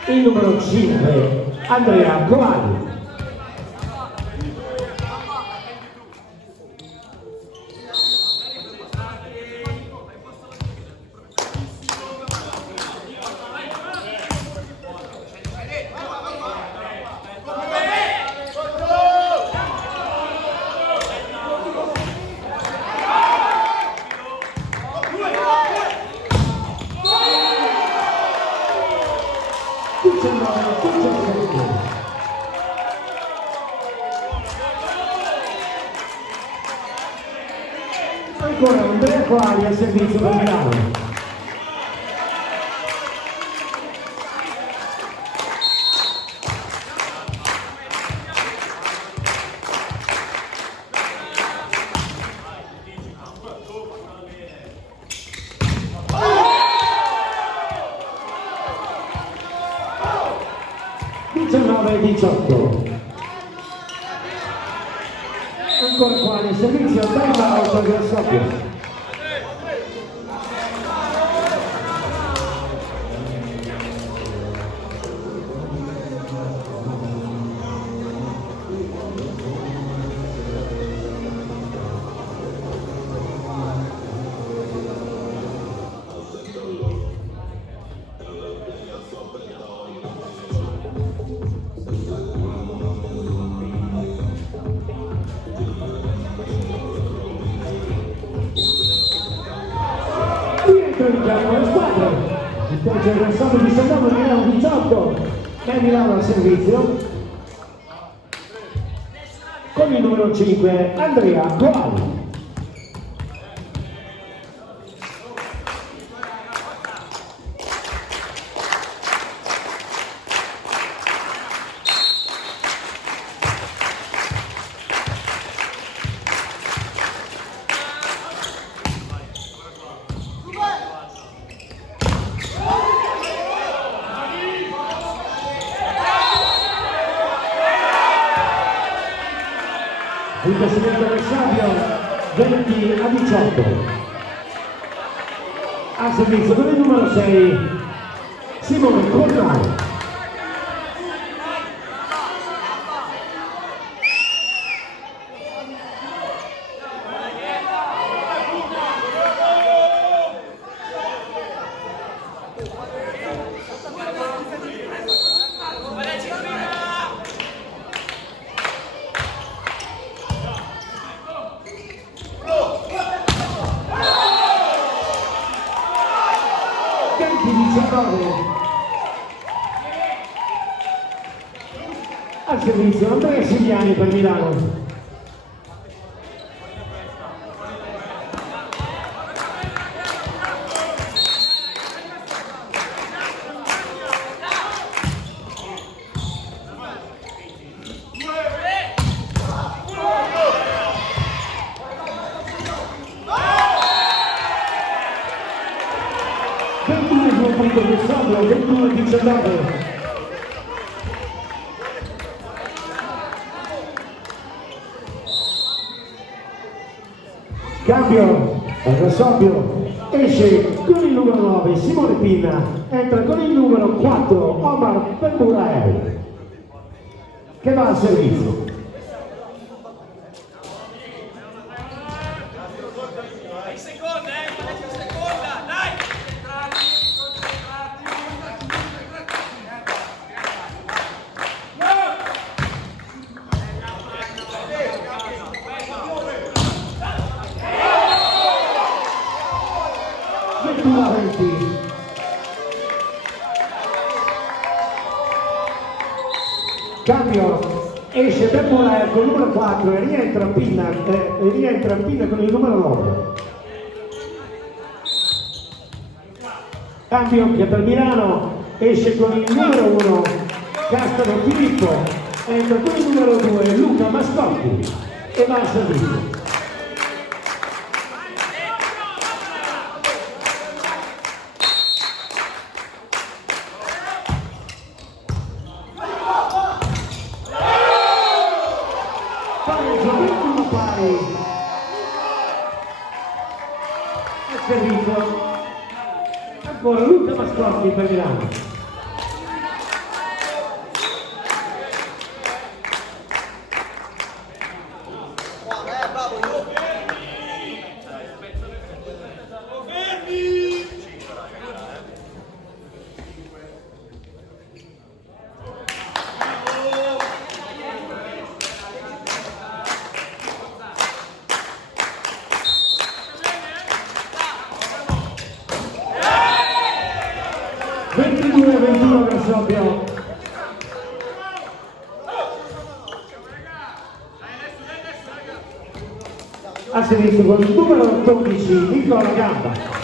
Il numero 5, Andrea Covalli. Ancora Andrea Covalli al servizio per Milano. E 18. Ancora qua nel servizio time out al Grassoppio. In campo le squadre, il terzo avversario di Sandano Milano 18 e Milano al servizio con il numero 5 Andrea Covalli. il presidente avversario 20-18. Al servizio con il numero 6 Simone Cornaro. Al servizio Andrea Sigliani per Milano. Punto di saldo 21-19. Cambio, Rasobbio esce con il numero 9 Simone Pinna, entra con il numero 4 Omar Benmurael che va al servizio. Cambio, esce Benmurael con il numero 4 e rientra Pinna con il numero 9. Cambio che per Milano esce con il numero 1 Castano Filippo, entra con il numero 2 Luca Mascotti e va al servizio. Ancora Luca Mascotti per Milano. Al servizio con il numero 12 Nicola Gamba.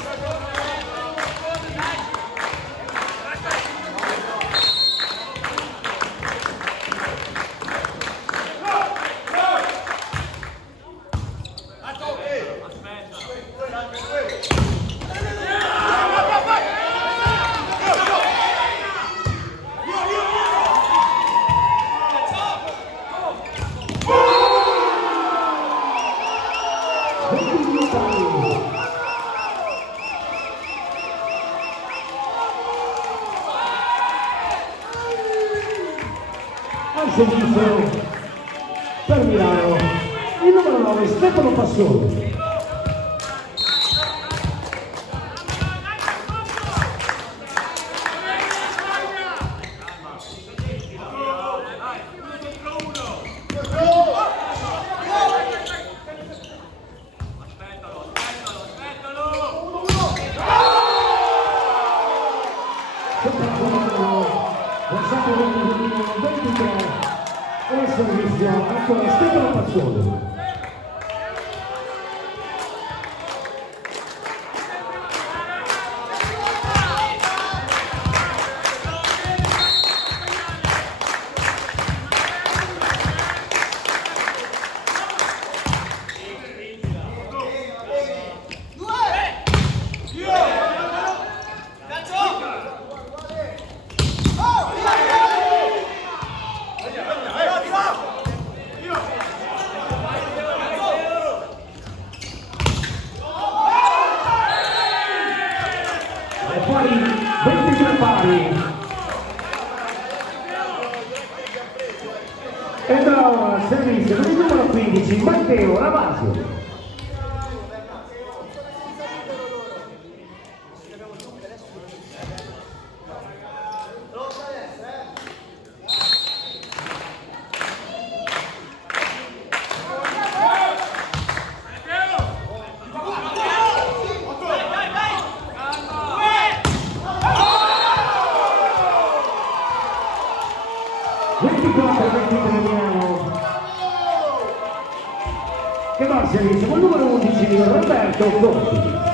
Al servizio per Milano il numero 9 Stefano Passoni. Al servizio ancora Stefano Pazzoli. 23 pari. E da ora servizio con il numero 15 Matteo Ravasio. Che va al servizio con il numero 11 Roberto Dotti.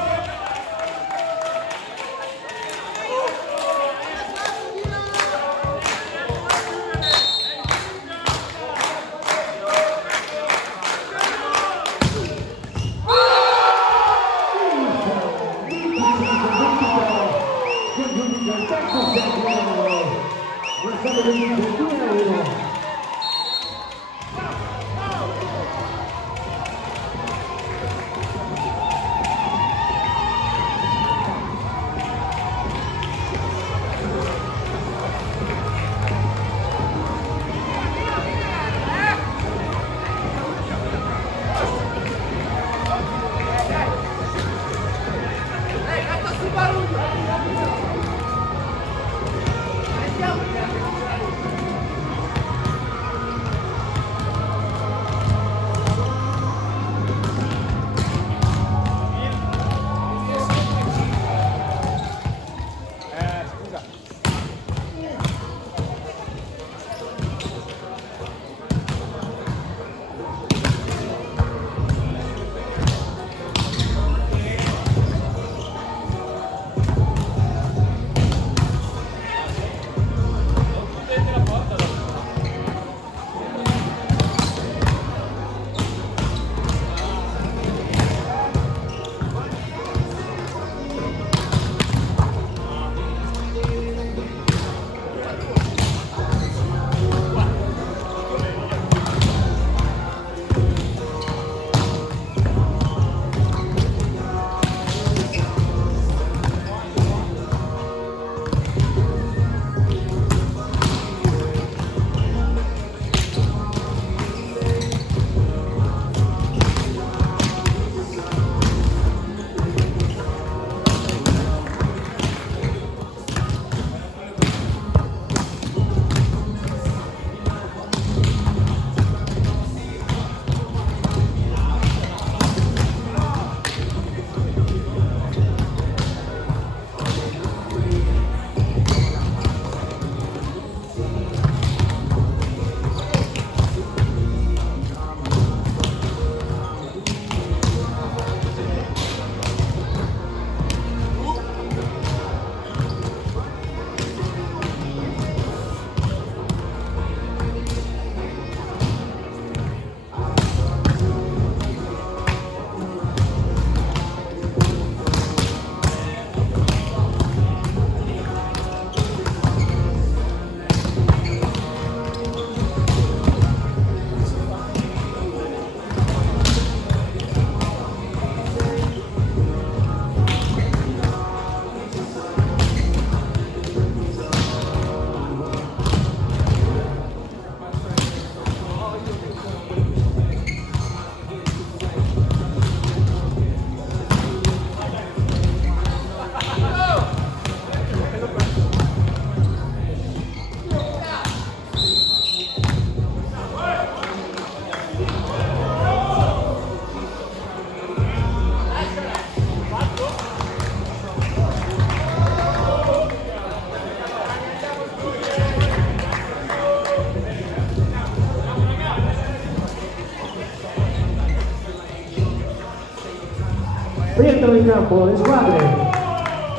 Rientrano in campo le squadre,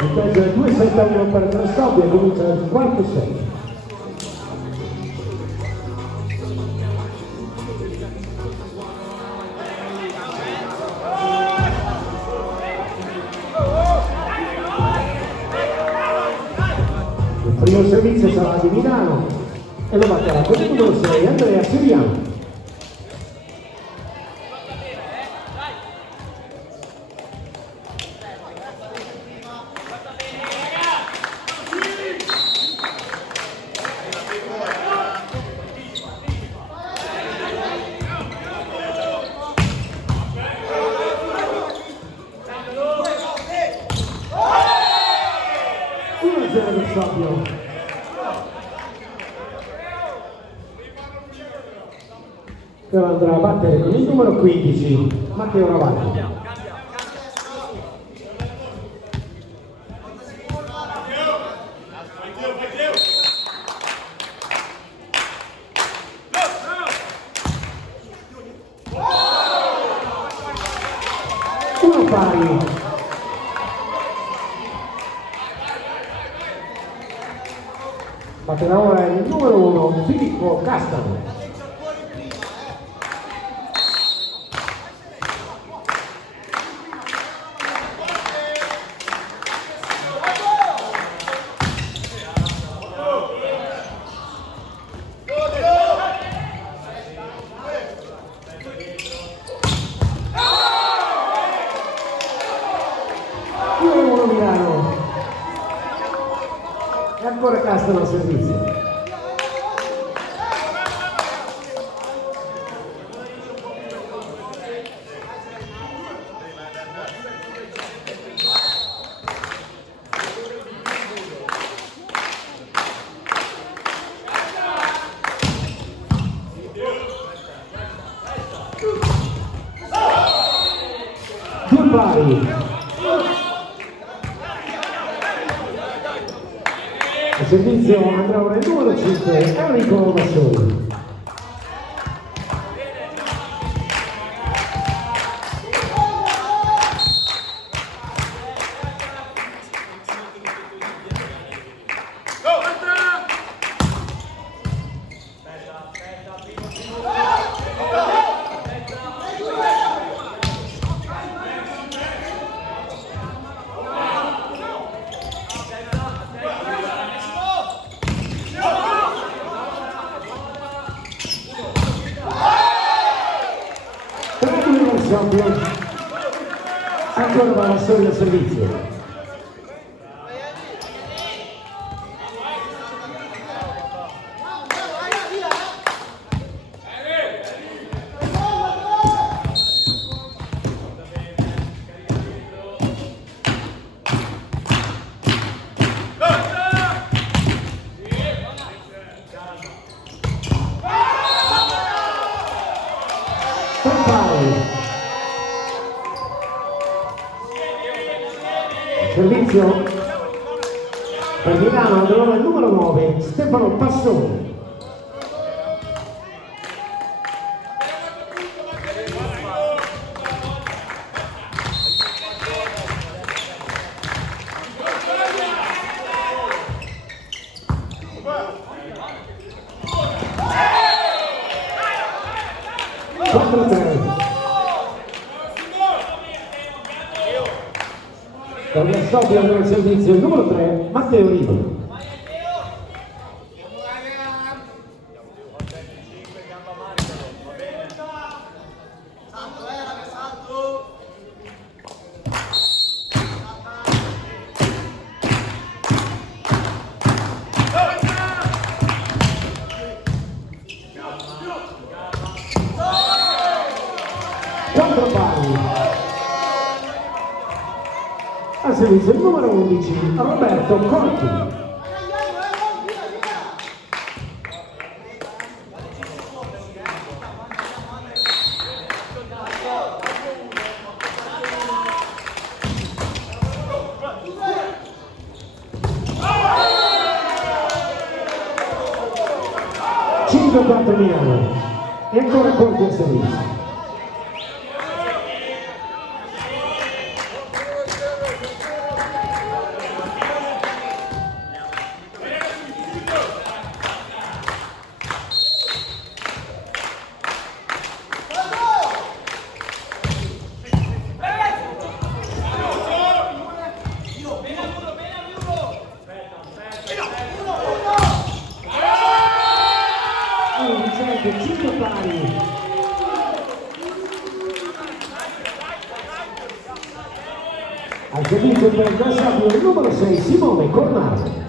il peggio è 2-7-1 per Crascoppia e comincia il quarto set. Il primo servizio sarà di Milano e lo batterà con il numero 6 Andrea Siriano. del Sobbio, che andrà a battere con il numero 15 Matteo Ravalli. Uno pari. Batterà ora il numero 1 Filippo Castano. Milano e ancora Castano al servizio. Due pari. Il servizio andrà ora il numero 5 Enrico Massoni. Ancora va la storia del servizio. Servizio per Milano andrà il numero 9 Stefano Passoni. Per il Sobbio andrà il servizio il numero 3 Matteo Riva. Quattro pari. Al servizio il numero 11 Roberto Corti. Milano e ancora Corti al servizio. Al servizio per il bersaglio il numero 6 Simone Cornaro.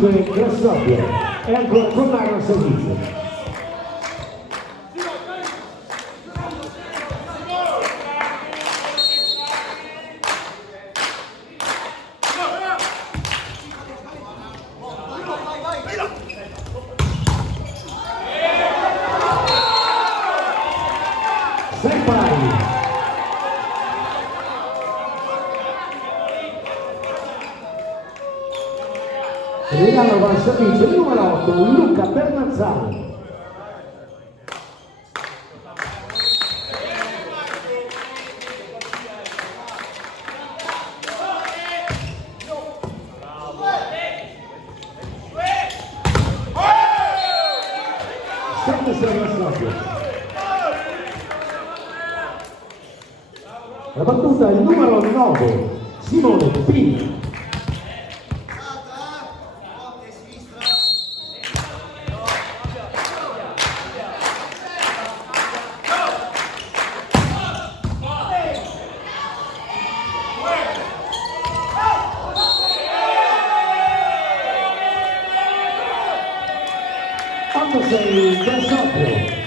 5 Grassoppio e ancora Cornaro al servizio. Regalo va al servizio il numero 8 Luca Bernazzani. La battuta è il numero 9 Simone Pini. Sei Grassoppio.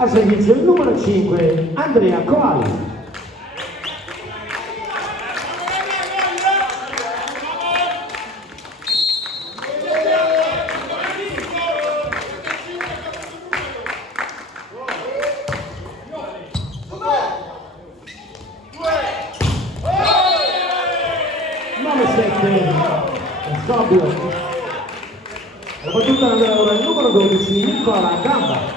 A servizio il numero 5 Andrea Coali. La battuta andrà ora il numero 12 Nicola Gamba.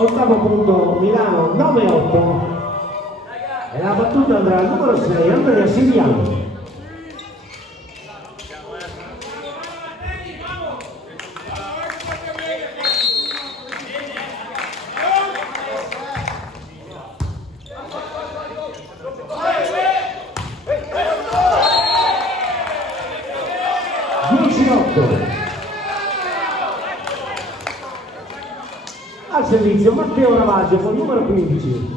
Ottavo punto Milano 9-8 e la battuta andrà al numero 6 Andrea Siriano. Al servizio Matteo Ravaggio con il numero 15.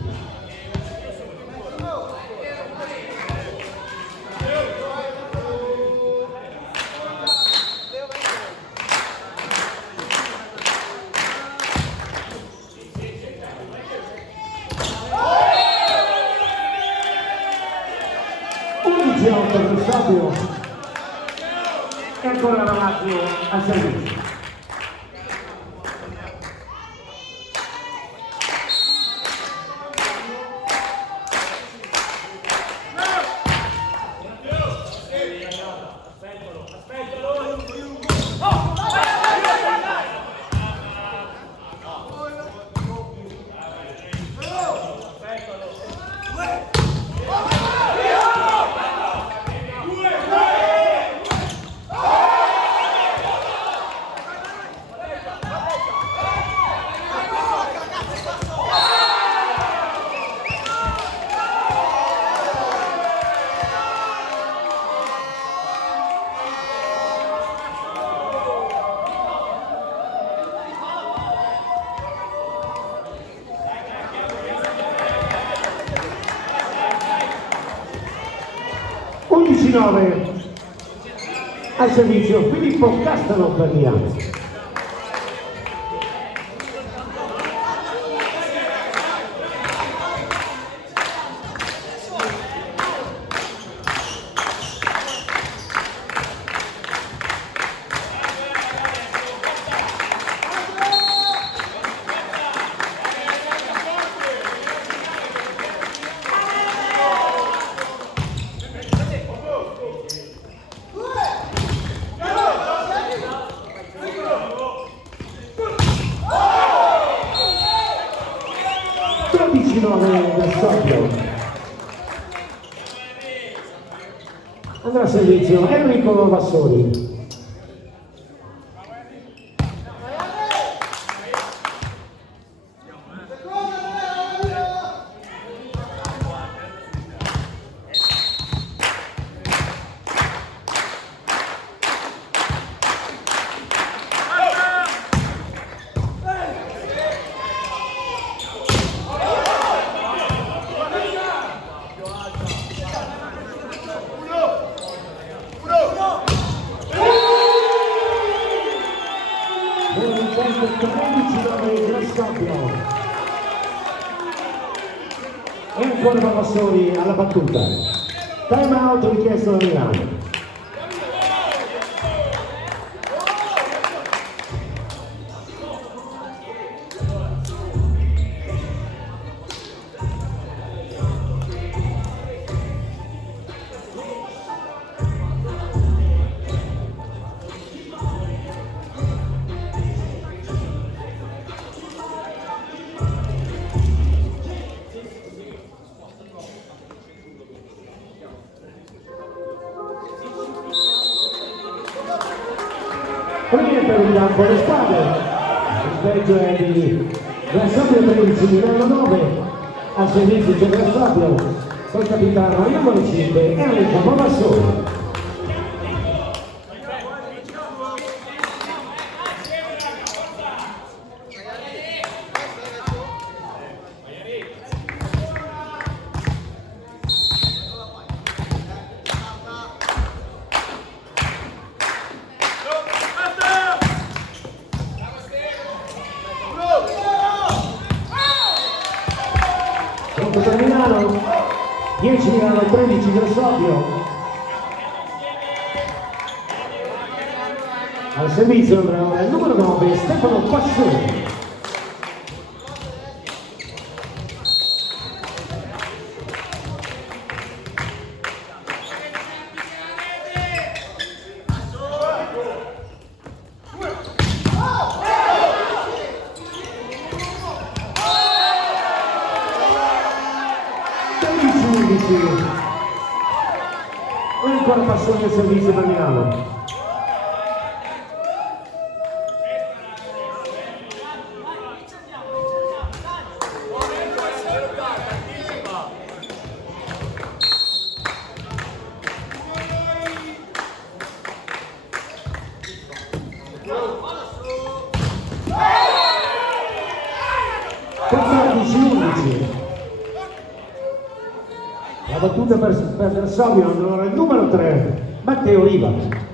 Per Fabio e ancora Ravaggio al servizio. 15-9 al servizio Filippo Castano per Milano. Del soffio andrà a servizio Enrico Vassori. E ancora Vassori alla battuta. Time out richiesto da Milano. Prima per il campo le squadre, il peggio è di Grassopio 13, Milano 9, al servizio c'è Grassopio, col capitano numero 5 Enrico Vassori. Per Milano 10 Milano 13 Grassopio al servizio il numero 9 Stefano Passoni. E ancora Passoni al servizio per Milano. La battuta per Grassopio, allora il numero 3, Matteo Riva.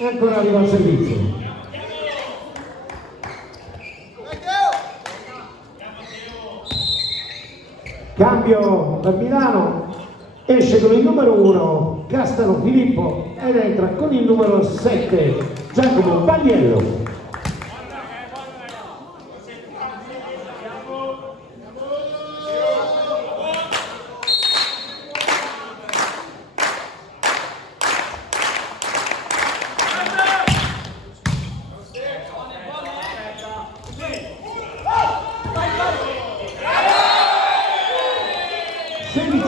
E ancora arriva al servizio. Cambio per Milano, esce con il numero 1 Castano Filippo ed entra con il numero 7 Giacomo Pagliello.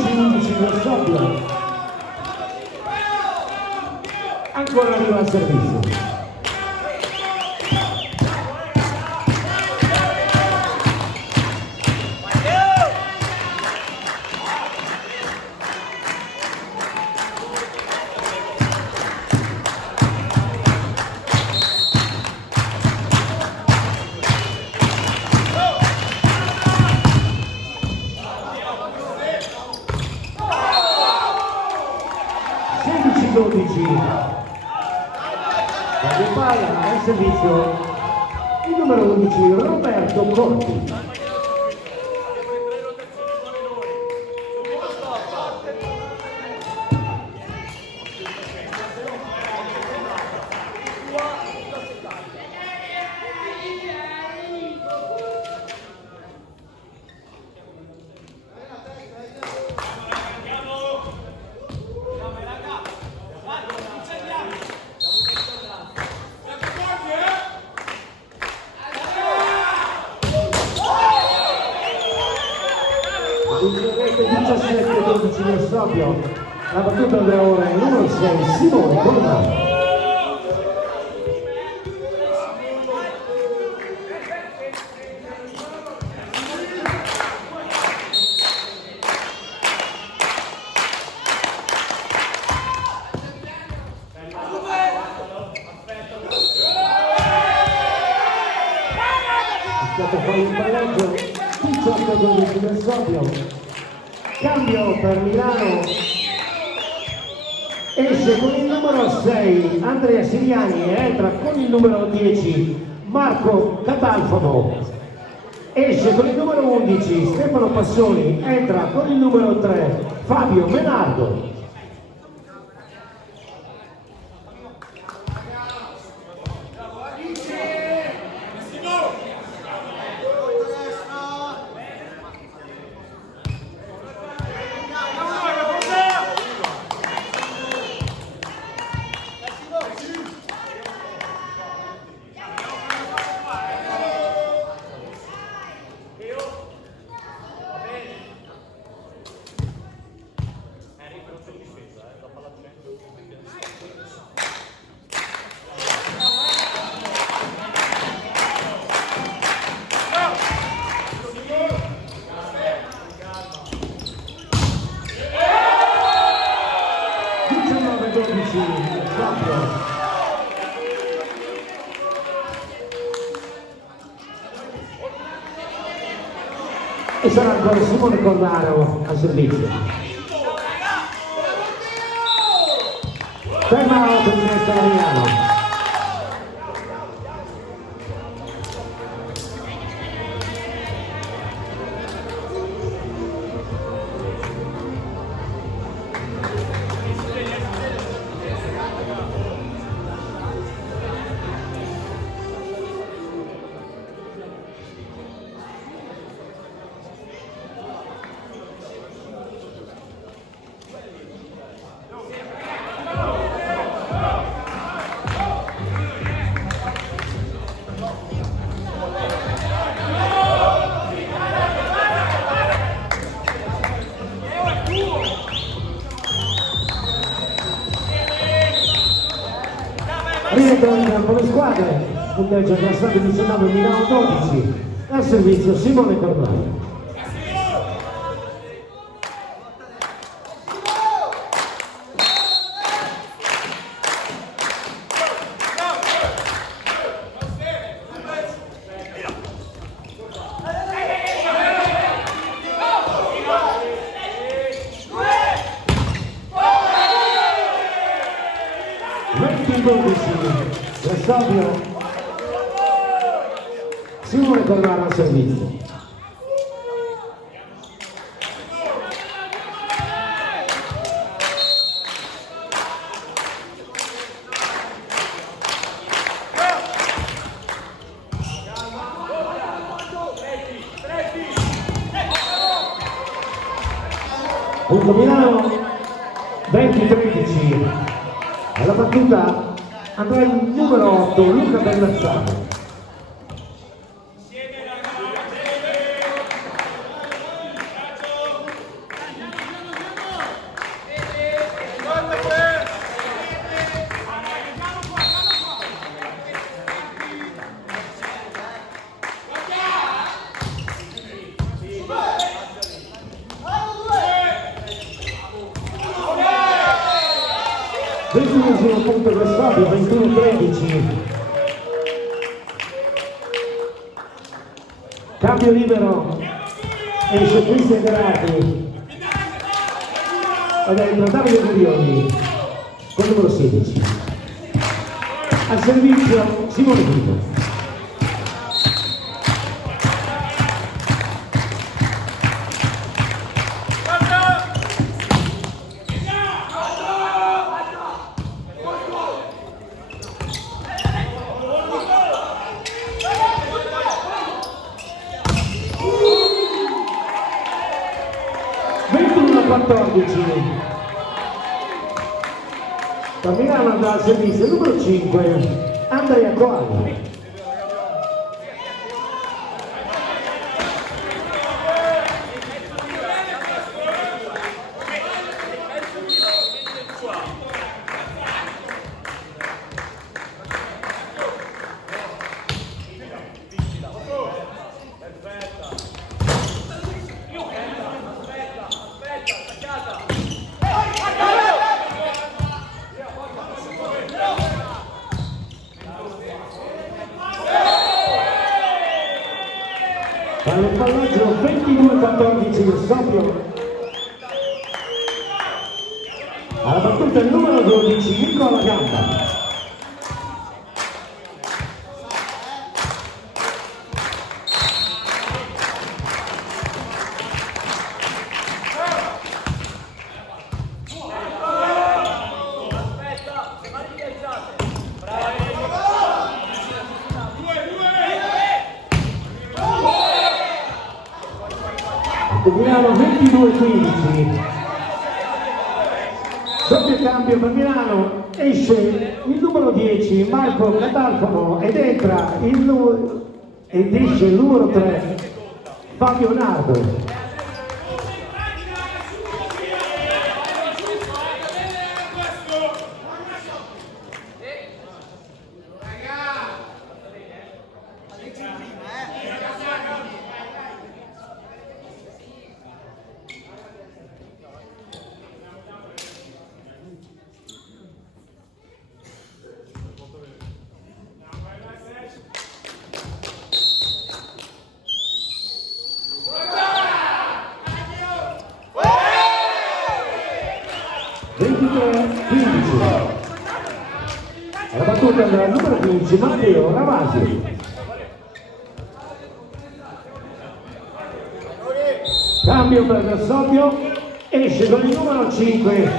16-11 del Scoppio. Ancora arriva al servizio. La palla al servizio il numero 11 Roberto Conti. Il 17-12 del Scoppio, la battuta andrà ora il numero 6 Simone Colmano. È stato poi un palleggio 18-12 del Scoppio. Cambio per Milano, esce con il numero 6 Andrea Siriani e entra con il numero 10 Marco Catalfano. Esce con il numero 11 Stefano Passoni, entra con il numero 3 Fabio Menardo. E sarà ancora Simone Cordaro al servizio. Time out di Mestre Milano. Rientrano in campo le squadre, punteggio tra Stato 19 e Milano 12, al servizio Simone Cordaro. Scoppio, Simone Cordaro al servizio. Punto Milano 20-13. Alla battuta andrà il numero 8 Luca Bernazzano. 21esimo punto per Stabio, 21-13. Cambio libero, esce Cristian Garati ed entra Davide Guglioni con il numero 16. Al servizio Simone Guido. Camminano dal servizio numero 5 Andrea Coali. Al pallaggio 22-14 del Stabio. Alla battuta il numero 12 Nicola Gamba. Milano 22-15. Doppio cambio per Milano, esce il numero 10 Marco Catalfano ed esce il numero 3 Fabio Nardo. La battuta del numero 15 Matteo Ravasi. Cambio per Versobbio, esce con il numero 5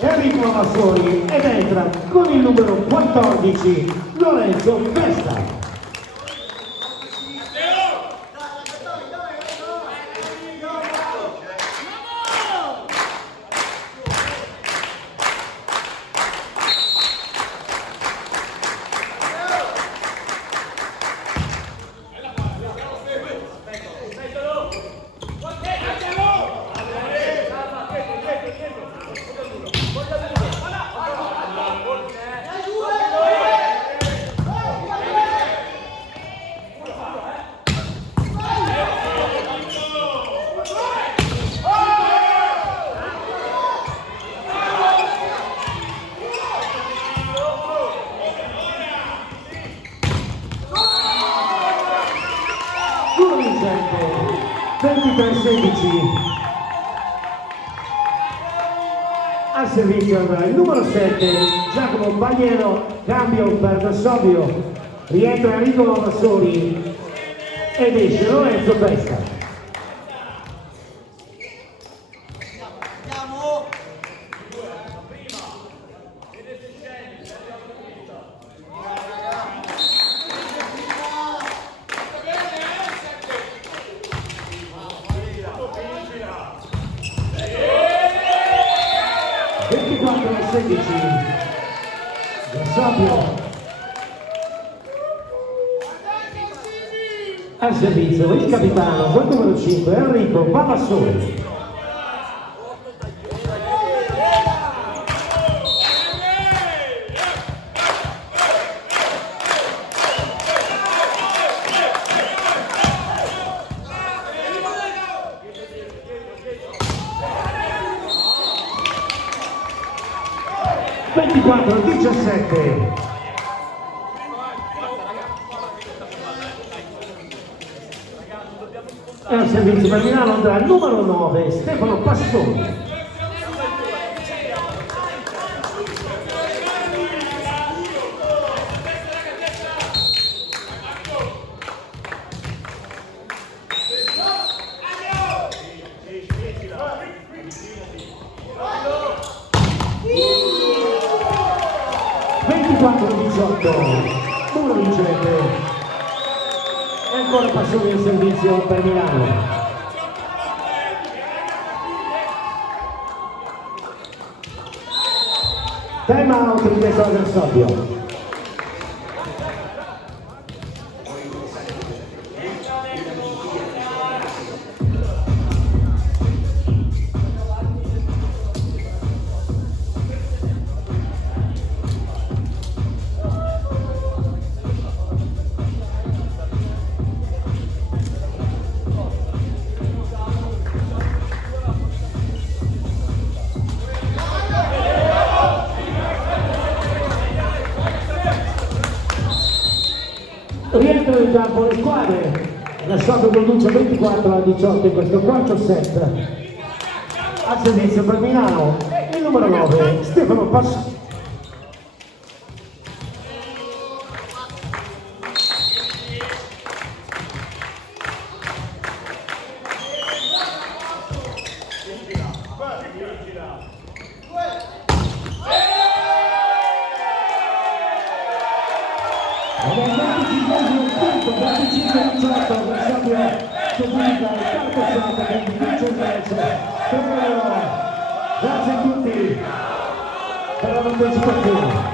Enrico Massoni ed entra con il numero 14 Lorenzo Festa. Vincente 23-16. Al servizio il numero 7 Giacomo Bagliero, cambio per Varsovio, rientra Enrico Mavassori ed esce Lorenzo Pesca. Al servizio il capitano col numero 5 Enrico Mavassori. 24-17. E al servizio per Milano andrà il numero 9, Stefano Passoni. Muro vincente e ancora Passoni al servizio per Milano. Time out richiesto da Versoglio. Rientrano in campo le squadre, la Sotto conduce 24-18 in questo quarto set. Al servizio per Milano il numero 9 Stefano Passoni. Nel 25-18 Versoglio seguita il quarto set che vince il match. Grazie a tutti per la partecipazione.